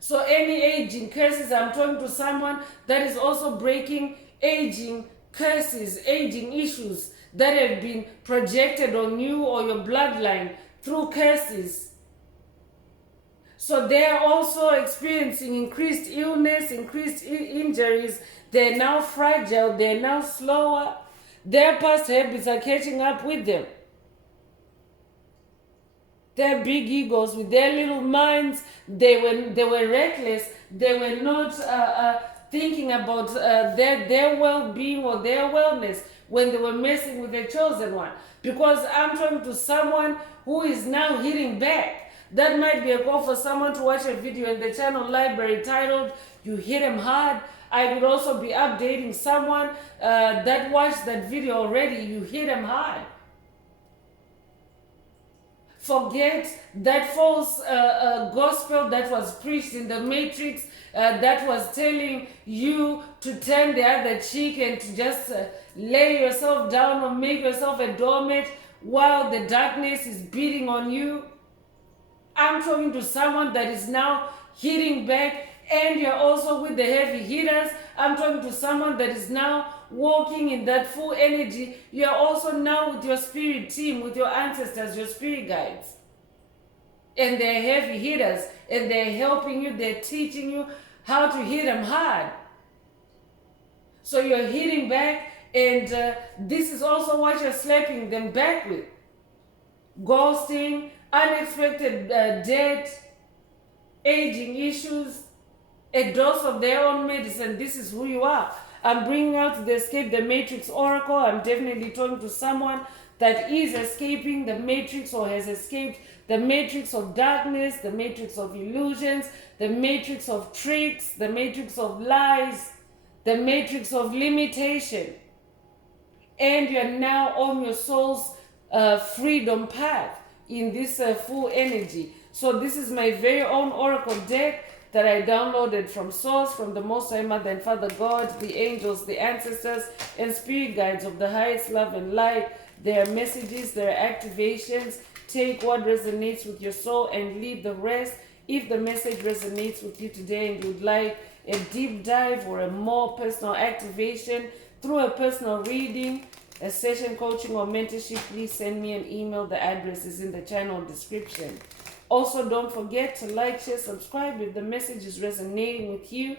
So any aging curses, I'm talking to someone that is also breaking aging curses, aging issues that have been projected on you or your bloodline through curses. So they are also experiencing increased illness, increased injuries. They're now fragile, they're now slower. Their past habits are catching up with them. Their big egos with their little minds, they were reckless. They were not thinking about their well-being or their wellness when they were messing with their chosen one. Because I'm talking to someone who is now hitting back. That might be a call for someone to watch a video in the channel library titled "You Hit 'Em Hard." I would also be updating someone that watched that video already. You hit 'em hard. Forget that false gospel that was preached in the Matrix that was telling you to turn the other cheek and to just lay yourself down or make yourself a doormat while the darkness is beating on you. I'm talking to someone that is now hitting back, and you're also with the heavy hitters. I'm talking to someone that is now walking in that full energy. You're also now with your spirit team, with your ancestors, your spirit guides. And they're heavy hitters, and they're helping you, they're teaching you how to hit them hard. So you're hitting back, and this is also what you're slapping them back with. Ghosting, unexpected debt, aging issues, a dose of their own medicine. This is who you are. I'm bringing out the Escape the Matrix Oracle. I'm definitely talking to someone that is escaping the Matrix or has escaped the Matrix of darkness, the Matrix of illusions, the Matrix of tricks, the Matrix of lies, the Matrix of limitation. And you're now on your soul's freedom path in this full energy. So this is my very own Oracle deck that I downloaded from Source, from the Most High Mother and Father God, the angels, the ancestors, and spirit guides of the highest love and light. Their messages, their activations. Take what resonates with your soul and leave the rest. If the message resonates with you today and you would like a deep dive or a more personal activation through a personal reading, a session coaching or mentorship, please send me an email. The address is in the channel description. Also, don't forget to like, share, subscribe if the message is resonating with you,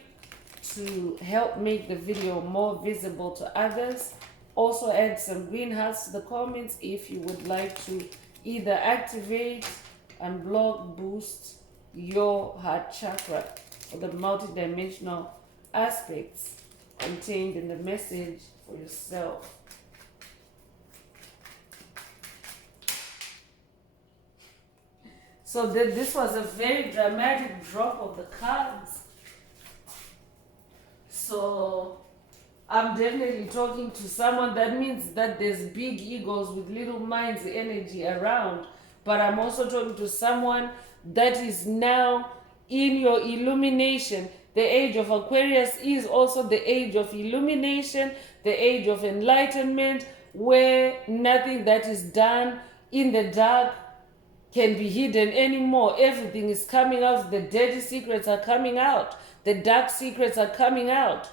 to help make the video more visible to others. Also, add some green hearts to the comments if you would like to either activate and block, boost your heart chakra for the multidimensional aspects contained in the message for yourself. So this was a very dramatic drop of the cards. So I'm definitely talking to someone. That means that there's big egos with little minds energy around. But I'm also talking to someone that is now in your illumination. The age of Aquarius is also the age of illumination, the age of enlightenment, where nothing that is done in the dark can be hidden anymore. Everything is coming out. The dirty secrets are coming out. The dark secrets are coming out.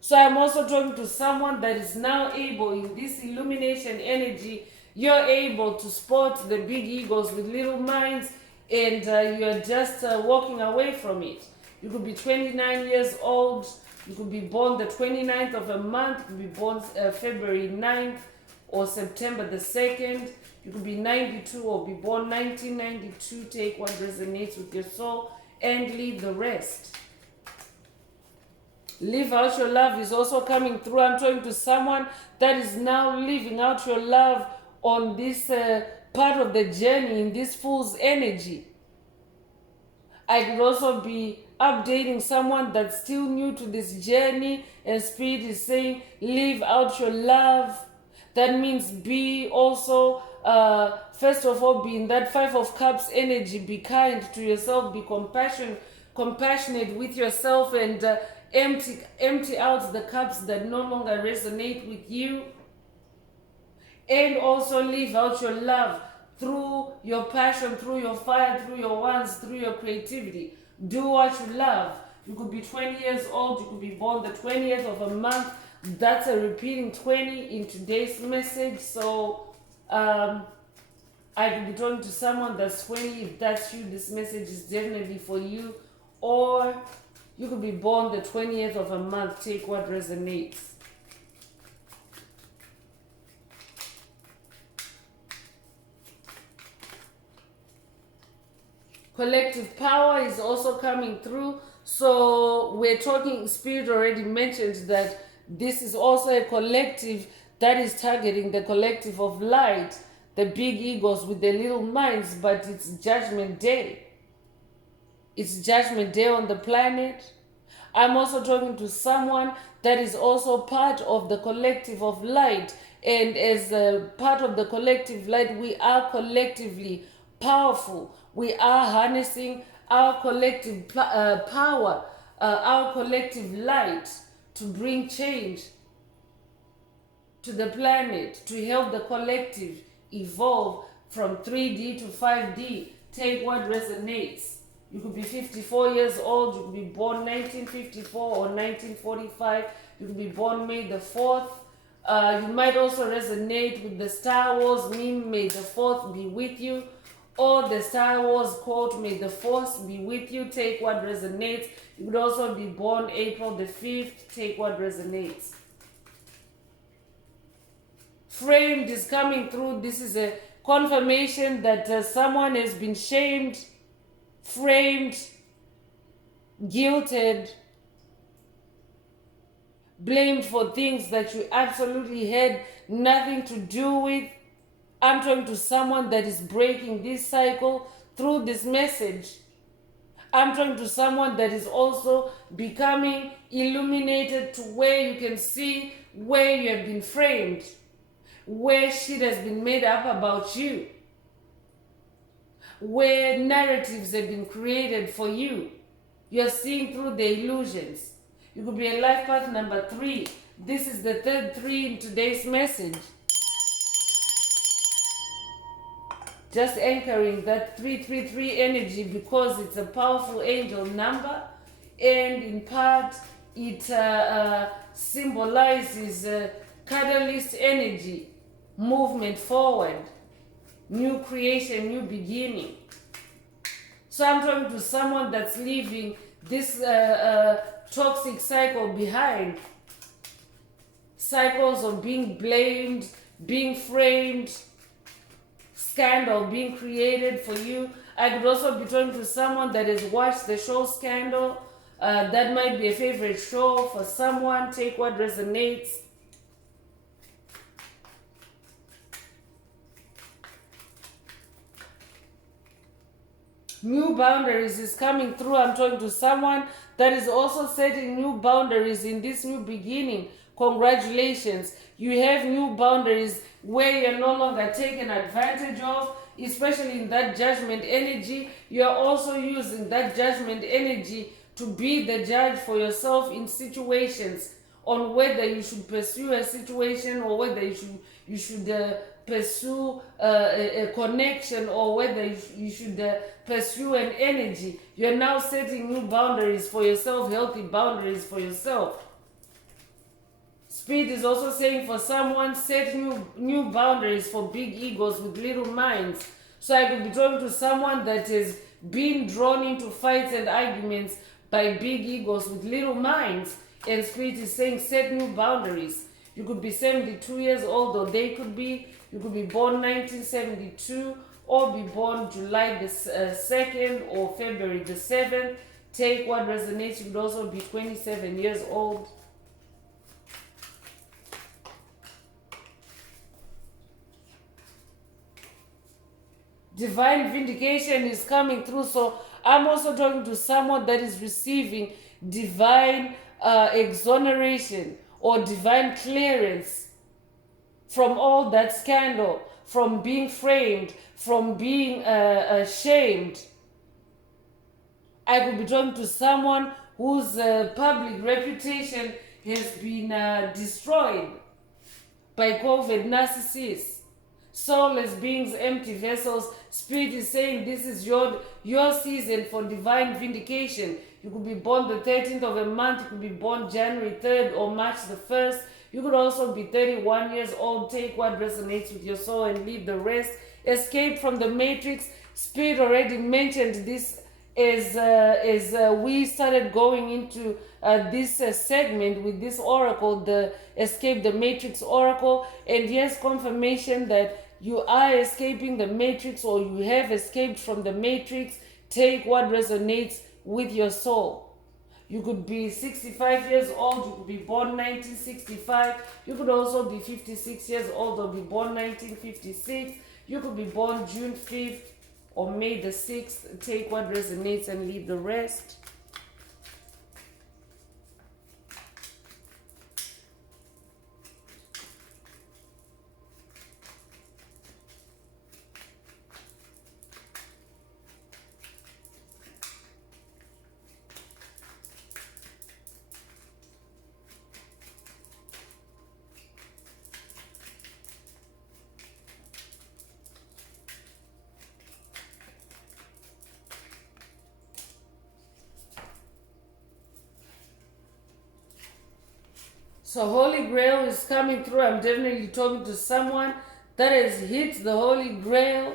So I'm also talking to someone that is now able, in this illumination energy, you're able to spot the big egos with little minds, and you're just walking away from it. You could be 29 years old. You could be born the 29th of a month. You could be born February 9th or September the 2nd. You could be 92 or be born 1992. Take what resonates with your soul and leave the rest. Live out your love is also coming through. I'm talking to someone that is now living out your love on this part of the journey, in this fool's energy. I could also be updating someone that's still new to this journey, and Spirit is saying, live out your love. That means be also, first of all, be in that Five of Cups energy. Be kind to yourself, be compassionate with yourself, and empty out the cups that no longer resonate with you, and also live out your love through your passion, through your fire, through your wants, through your creativity. Do what you love. You could be 20 years old, you could be born the 20th of a month. That's a repeating 20 in today's message. So I could be talking to someone that's 20. If that's you, this message is definitely for you. Or you could be born the 20th of a month. Take what resonates. Collective power is also coming through. So we're talking, Spirit already mentioned that this is also a collective that is targeting the collective of light, the big egos with the little minds, but it's Judgment Day. It's Judgment Day on the planet. I'm also talking to someone that is also part of the collective of light. And as a part of the collective light, we are collectively powerful. We are harnessing our collective power, our collective light to bring change to the planet, to help the collective evolve from 3D to 5D. Take what resonates. You could be 54 years old, you could be born 1954 or 1945, you could be born May the 4th. You might also resonate with the Star Wars meme, May the 4th be with you, or the Star Wars quote, May the Force be with you. Take what resonates. You could also be born April the 5th. Take what resonates. Framed is coming through. This is a confirmation that someone has been shamed, framed, guilted, blamed for things that you absolutely had nothing to do with. I'm talking to someone that is breaking this cycle through this message. I'm talking to someone that is also becoming illuminated to where you can see where you have been framed, where shit has been made up about you, where narratives have been created for you. You're seeing through the illusions. You could be a life path number 3. This is the third 3 in today's message. Just anchoring that 333 energy because it's a powerful angel number, and in part it symbolizes catalyst energy, movement forward, new creation, new beginning. So I'm talking to someone that's leaving this toxic cycle behind. Cycles of being blamed, being framed, scandal being created for you. I could also be talking to someone that has watched the show Scandal. That might be a favorite show for someone. Take what resonates. New boundaries is coming through. I'm talking to someone that is also setting new boundaries in this new beginning. Congratulations. You have new boundaries where you're no longer taken advantage of, especially in that judgment energy. You're also using that judgment energy to be the judge for yourself in situations on whether you should pursue a situation or whether you should pursue a connection or whether you should pursue an energy. You're now setting new boundaries for yourself, healthy boundaries for yourself. Spirit is also saying for someone, set new boundaries for big egos with little minds. So I could be talking to someone that is being drawn into fights and arguments by big egos with little minds. And Spirit is saying, set new boundaries. You could be 72 years old, or they could be. You could be born 1972, or be born July the 2nd or February the 7th. Take what resonates. You could also be 27 years old. Divine vindication is coming through. So I'm also talking to someone that is receiving divine exoneration or divine clearance from all that scandal, from being framed, from being shamed. I could be talking to someone whose public reputation has been destroyed by COVID, narcissists, soulless beings, empty vessels. Spirit is saying this is your season for divine vindication. You could be born the 13th of a month, you could be born January 3rd or March the 1st. You could also be 31 years old. Take what resonates with your soul and leave the rest. Escape from the matrix. Spirit already mentioned this as we started going into this segment with this oracle, the Escape the Matrix oracle. And yes, confirmation that you are escaping the matrix or you have escaped from the matrix. Take what resonates with your soul. You could be 65 years old, you could be born 1965. You could also be 56 years old or be born 1956. You could be born June 5th or May the 6th. Take what resonates and leave the rest. So Holy Grail is coming through. I'm definitely talking to someone that has hit the Holy Grail.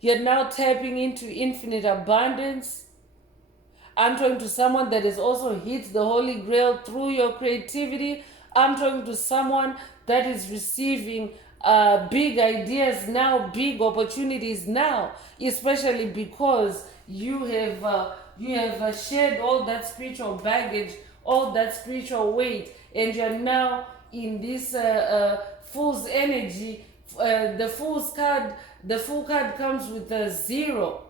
You're now tapping into infinite abundance. I'm talking to someone that has also hit the Holy Grail through your creativity. I'm talking to someone that is receiving big ideas now, big opportunities now, especially because you have shed all that spiritual baggage, all that spiritual weight, and you're now in this fool's energy. The fool card comes with a 0,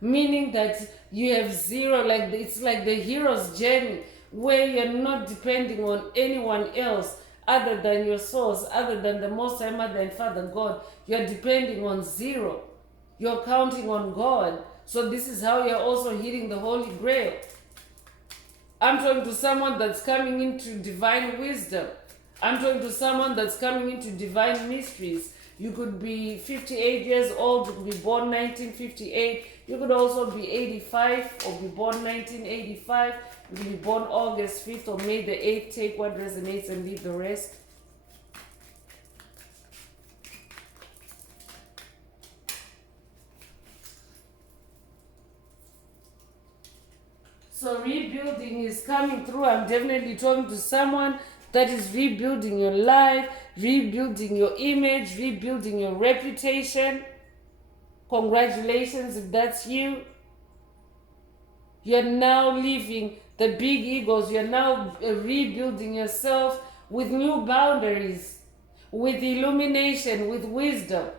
meaning that you have 0, like it's like the hero's journey, where you're not depending on anyone else other than your source, other than the Most High Mother and Father God. You're depending on 0. You're counting on God. So this is how you're also hitting the Holy Grail. I'm talking to someone that's coming into divine wisdom. I'm talking to someone that's coming into divine mysteries. You could be 58 years old, you could be born 1958. You could also be 85 or be born 1985. You could be born August 5th or May the 8th. Take what resonates and leave the rest. So rebuilding is coming through. I'm definitely talking to someone that is rebuilding your life, rebuilding your image, rebuilding your reputation. Congratulations if that's you. You're now leaving the big egos. You're now rebuilding yourself with new boundaries, with illumination, with wisdom.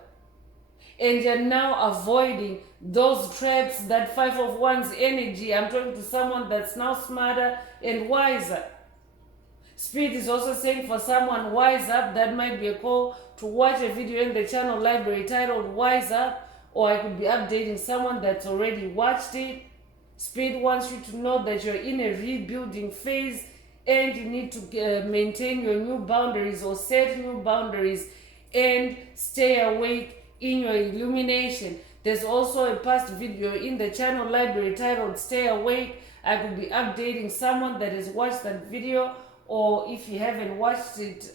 And you're now avoiding those traps, that 5 of Wands energy. I'm talking to someone that's now smarter and wiser. Spirit is also saying for someone wise up, that might be a call to watch a video in the channel library titled Wise Up, or I could be updating someone that's already watched it. Spirit wants you to know that you're in a rebuilding phase and you need to maintain your new boundaries or set new boundaries and stay awake in your illumination. There's also a past video in the channel library titled Stay Awake. I could be updating someone that has watched that video, or if you haven't watched it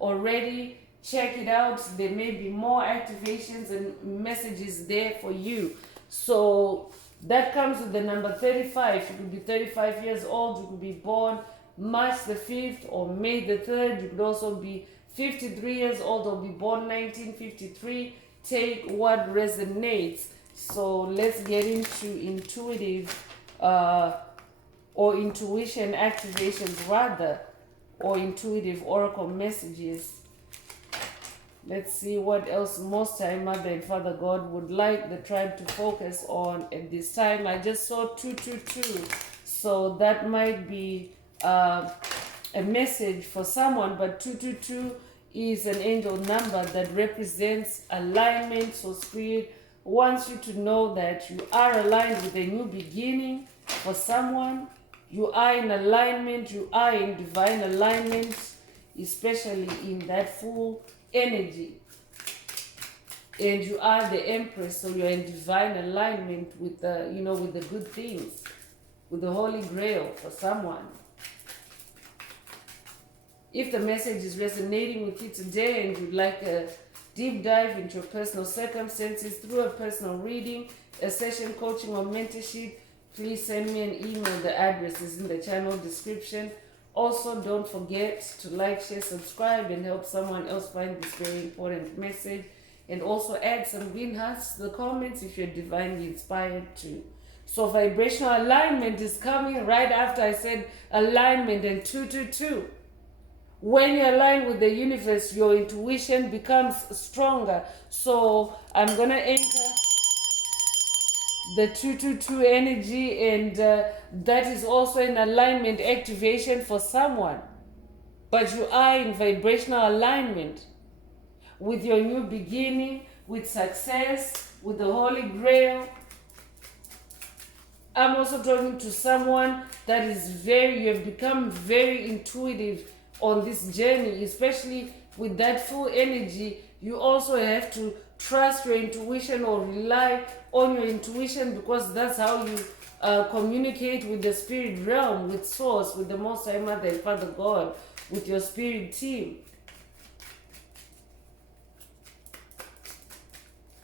already, check it out. There may be more activations and messages there for you. So that comes with the number 35. You could be 35 years old. You could be born March the 5th or May the 3rd. You could also be 53 years old or be born 1953. Take what resonates. So let's get into intuitive or intuition activations rather, or intuitive oracle messages. Let's see what else Most High Mother and Father God would like the tribe to focus on at this time. I just saw 222, so that might be a message for someone, but 222 is an angel number that represents alignment. So Spirit wants you to know that you are aligned with a new beginning for someone. You are in alignment, you are in divine alignment, especially in that full energy. And you are the Empress, so you're in divine alignment with the, with the good things, with the Holy Grail for someone. If the message is resonating with you today and you'd like a deep dive into your personal circumstances through a personal reading, a session coaching or mentorship, please send me an email. The address is in the channel description. Also, don't forget to like, share, subscribe, and help someone else find this very important message. And also add some green hearts to the comments if you're divinely inspired to. So vibrational alignment is coming right after I said alignment and 222. When you align with the universe, your intuition becomes stronger. So I'm going to anchor the 222 energy, and that is also an alignment activation for someone. But you are in vibrational alignment with your new beginning, with success, with the Holy Grail. I'm also talking to someone that is you have become very intuitive on this journey, especially with that full energy. You also have to trust your intuition or rely on your intuition, because that's how you communicate with the spirit realm, with Source, with the Most High Mother and Father God, with your spirit team.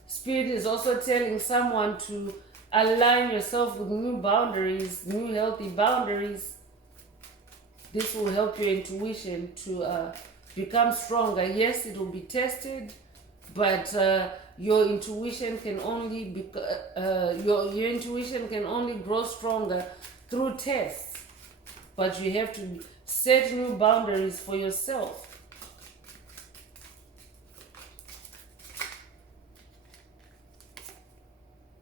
Spirit is also telling someone to align yourself with new boundaries, new healthy boundaries. This will help your intuition to become stronger. Yes, it will be tested, but your intuition can only your intuition can only grow stronger through tests. But you have to set new boundaries for yourself.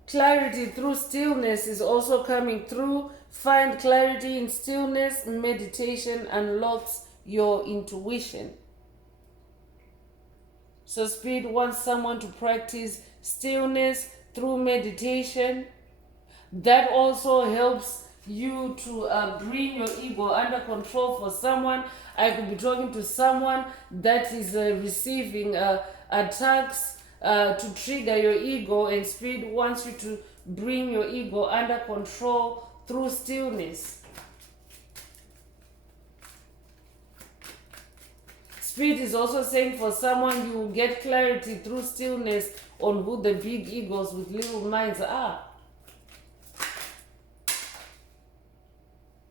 Clarity through stillness is also coming through. Find clarity in stillness. Meditation unlocks your intuition. So Spirit wants someone to practice stillness through meditation. That also helps you to bring your ego under control. For someone, I could be talking to someone that is receiving attacks to trigger your ego, and Spirit wants you to bring your ego under control through stillness. Spirit is also saying for someone, you will get clarity through stillness on who the big egos with little minds are.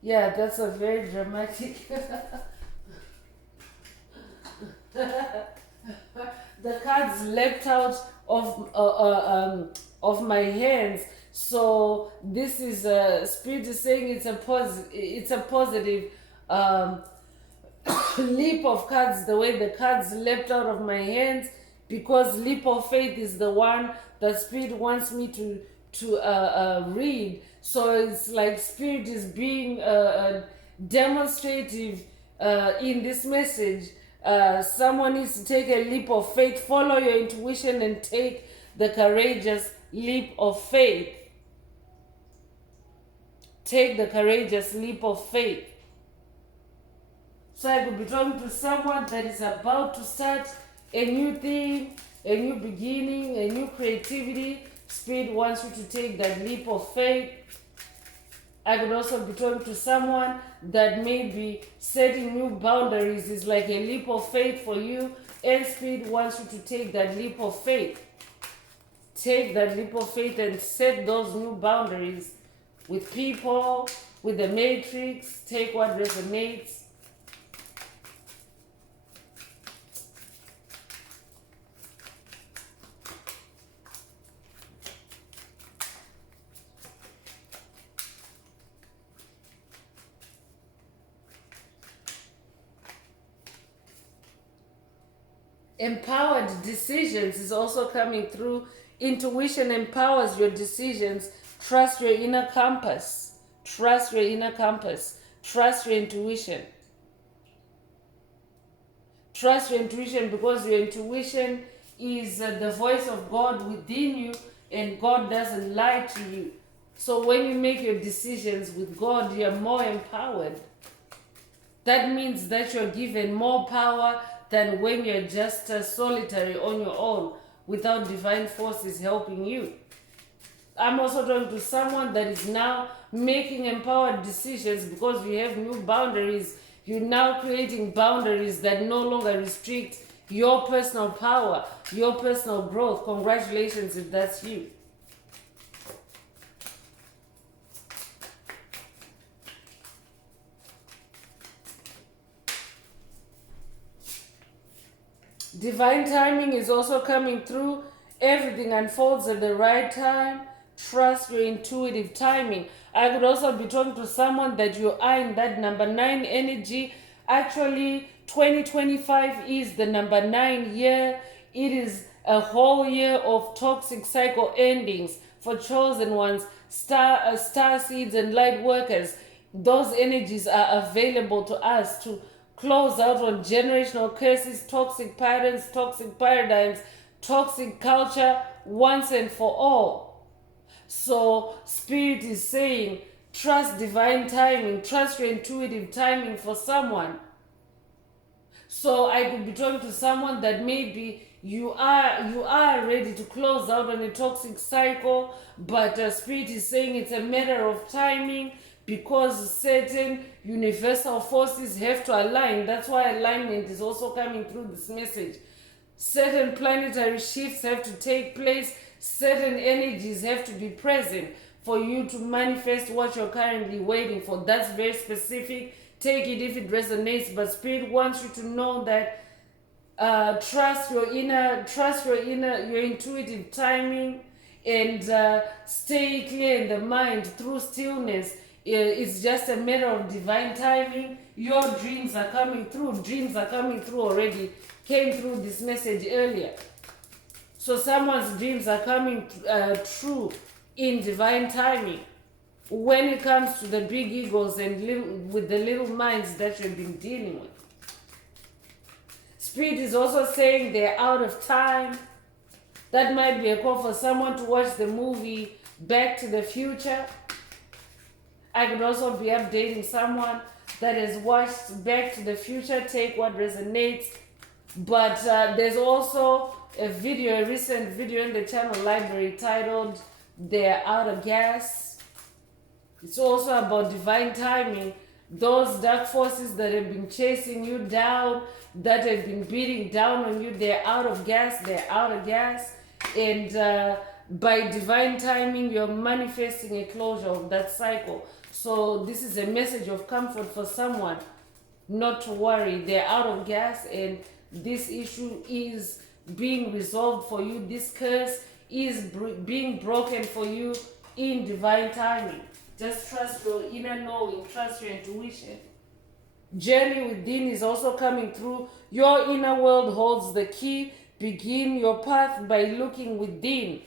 Yeah, that's a very dramatic. The cards leapt out of my hands. So this is Spirit is saying it's a positive leap of cards, the way the cards leapt out of my hands, because leap of faith is the one that Spirit wants me to read. So it's like Spirit is being demonstrative in this message. Someone needs to take a leap of faith. Follow your intuition and take the courageous leap of faith. Take the courageous leap of faith. So I could be talking to someone that is about to start a new thing, a new beginning, a new creativity. Spirit wants you to take that leap of faith. I could also be talking to someone that may be setting new boundaries. It's like a leap of faith for you, and Spirit wants you to take that leap of faith. Take that leap of faith and set those new boundaries with people, with the matrix. Take what resonates. Empowered decisions is also coming through. Intuition empowers your decisions. Trust your inner compass. Trust your inner compass. Trust your intuition. Trust your intuition, because your intuition is the voice of God within you, and God doesn't lie to you. So when you make your decisions with God, you're more empowered. That means that you're given more power than when you're just solitary on your own without divine forces helping you. I'm also talking to someone that is now making empowered decisions because you have new boundaries. You're now creating boundaries that no longer restrict your personal power, your personal growth. Congratulations if that's you. Divine timing is also coming through. Everything unfolds at the right time. Trust your intuitive timing. I could also be talking to someone that you are in that number 9 energy. Actually, 2025 is the number 9 year. It is a whole year of toxic cycle endings for chosen ones, star seeds and light workers. Those energies are available to us to close out on generational curses, toxic patterns, toxic paradigms, toxic culture once and for all. So Spirit is saying, trust divine timing, trust your intuitive timing for someone. So I could be talking to someone that maybe you are ready to close out on a toxic cycle, but Spirit is saying it's a matter of timing because certain universal forces have to align. That's why alignment is also coming through this message. Certain planetary shifts have to take place. Certain energies have to be present for you to manifest what you're currently waiting for. That's very specific. Take it if it resonates, but Spirit wants you to know that trust your intuitive timing, and stay clear in the mind through stillness. It's just a matter of divine timing. Your dreams are coming through. Dreams are coming through already. Came through this message earlier. So someone's dreams are coming true in divine timing. When it comes to the big egos and with the little minds that you've been dealing with. Spirit is also saying they're out of time. That might be a call for someone to watch the movie Back to the Future. I could also be updating someone that has watched Back to the Future. Take what resonates. But there's also a recent video in the channel library titled They're Out of Gas. It's also about divine timing. Those dark forces that have been chasing you down, that have been beating down on you, they're out of gas. They're out of gas. And by divine timing, you're manifesting a closure of that cycle. So this is a message of comfort for someone. Not to worry. They're out of gas, and this issue is being resolved for you. This curse is being broken for you in divine timing. Just trust your inner knowing, trust your intuition. Journey within is also coming through. Your inner world holds the key. Begin your path by looking within.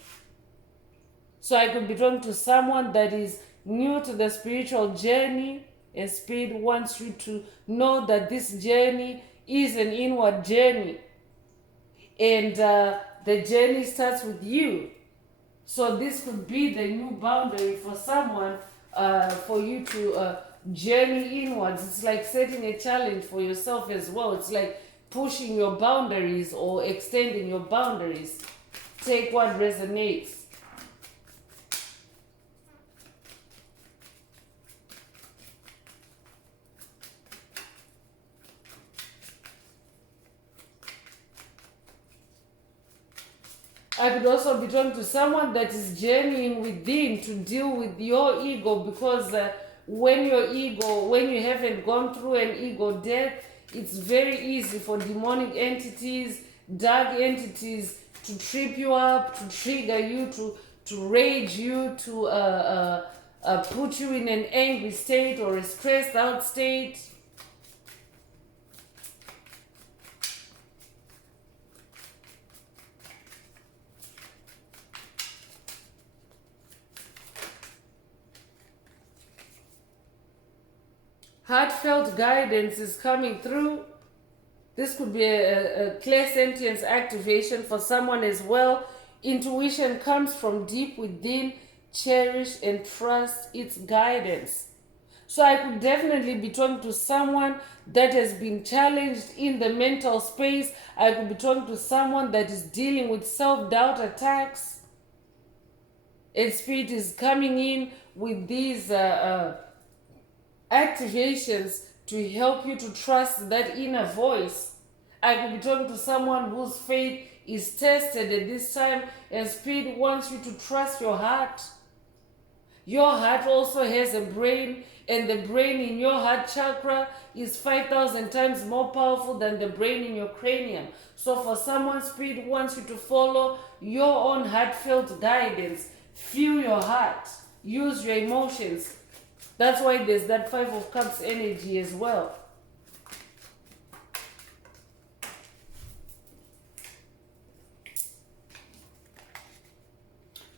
So I could be talking to someone that is new to the spiritual journey, and Spirit wants you to know that this journey is an inward journey. And the journey starts with you. So this could be the new boundary for someone, for you to journey inwards. It's like setting a challenge for yourself as well. It's like pushing your boundaries or extending your boundaries. Take what resonates. I could also be talking to someone that is journeying within to deal with your ego, because when you haven't gone through an ego death, it's very easy for demonic entities, dark entities to trip you up, to trigger you, to rage you, to put you in an angry state or a stressed out state. Heartfelt guidance is coming through. This could be a clairsentience activation for someone as well. Intuition comes from deep within. cherish, and trust its guidance. So I could definitely be talking to someone that has been challenged in the mental space. I could be talking to someone that is dealing with self-doubt attacks. And Spirit is coming in with these activations to help you to trust that inner voice. I could be talking to someone whose faith is tested at this time, and Spirit wants you to trust your heart. Your heart also has a brain, and the brain in your heart chakra is 5,000 times more powerful than the brain in your cranium. So for someone, Spirit wants you to follow your own heartfelt guidance. Feel your heart. Use your emotions. That's why there's that Five of Cups energy as well.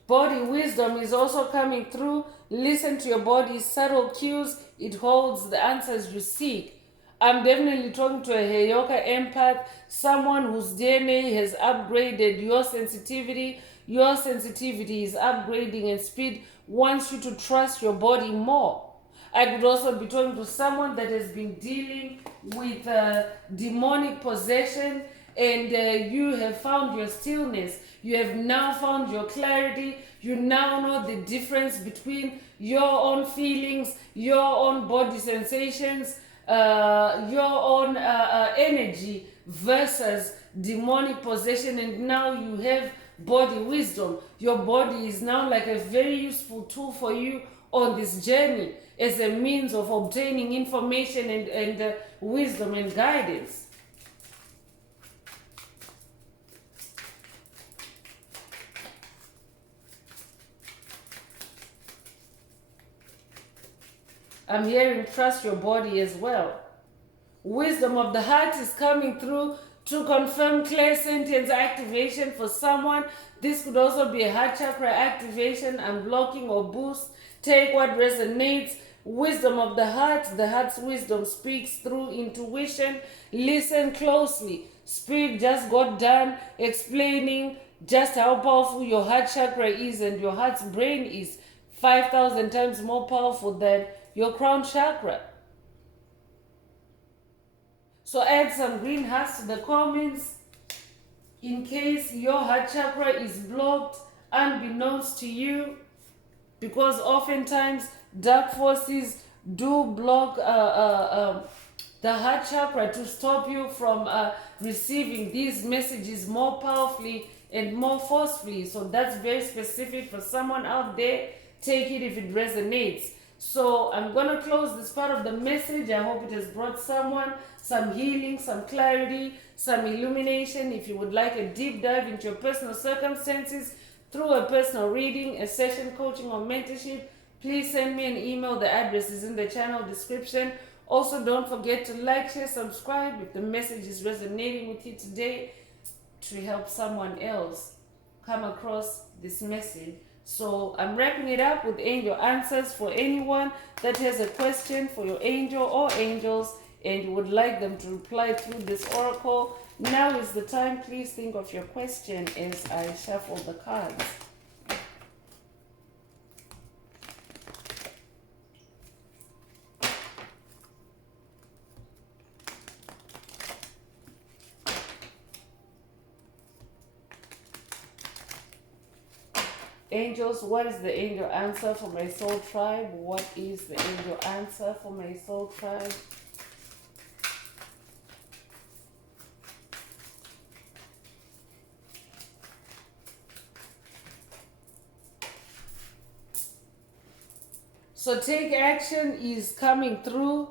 Body wisdom is also coming through. Listen to your body's subtle cues. It holds the answers you seek. I'm definitely talking to a Heyoka empath, someone whose DNA has upgraded your sensitivity. Your sensitivity is upgrading, and Spirit wants you to trust your body more. I could also be talking to someone that has been dealing with demonic possession, and you have found your stillness. You have now found your clarity. You now know the difference between your own feelings, your own body sensations, your own energy versus demonic possession, and now you have body wisdom. Your body is now like a very useful tool for you on this journey as a means of obtaining information and wisdom and guidance. I'm hearing trust your body as well. Wisdom of the heart is coming through to confirm clear sentence activation for someone. This could also be a heart chakra activation, unblocking or boost. Take what resonates. Wisdom of the heart's wisdom speaks through intuition. Listen closely. Spirit just got done explaining just how powerful your heart chakra is, and your heart's brain is 5,000 times more powerful than your crown chakra. So add some green hearts to the comments in case your heart chakra is blocked unbeknownst to you, because oftentimes dark forces do block the heart chakra to stop you from receiving these messages more powerfully and more forcefully. So that's very specific for someone out there. Take it if it resonates. So I'm going to close this part of the message. I hope it has brought someone some healing, some clarity, some illumination. If you would like a deep dive into your personal circumstances through a personal reading, a session, coaching, or mentorship, please send me an email. The address is in the channel description. Also, don't forget to like, share, subscribe if the message is resonating with you today, to help someone else come across this message. So I'm wrapping it up with angel answers for anyone that has a question for your angel or angels and you would like them to reply through this oracle. Now is the time. Please think of your question as I shuffle the cards. Angels, what is the angel answer for my soul tribe? What is the angel answer for my soul tribe? So take action is coming through.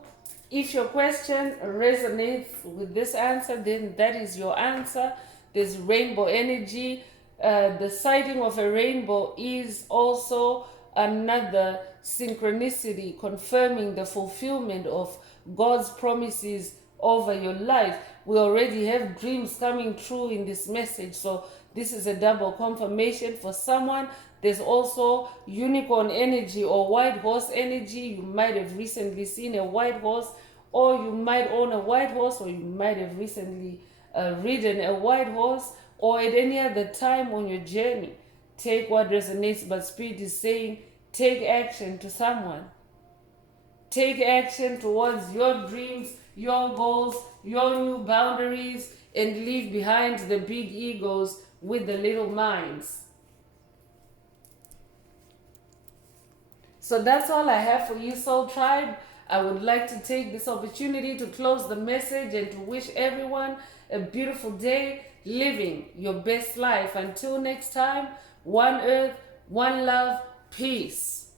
If your question resonates with this answer, then that is your answer. There's rainbow energy. The sighting of a rainbow is also another synchronicity confirming the fulfillment of God's promises over your life. We already have dreams coming true in this message, so this is a double confirmation for someone. There's also unicorn energy or white horse energy. You might have recently seen a white horse, or you might own a white horse, or you might have recently ridden a white horse, or at any other time on your journey. take what resonates, but Spirit is saying, take action to someone. Take action towards your dreams, your goals, your new boundaries, and leave behind the big egos with the little minds. So that's all I have for you, Soul Tribe. I would like to take this opportunity to close the message and to wish everyone a beautiful day, living your best life. Until next time, one earth, one love, peace.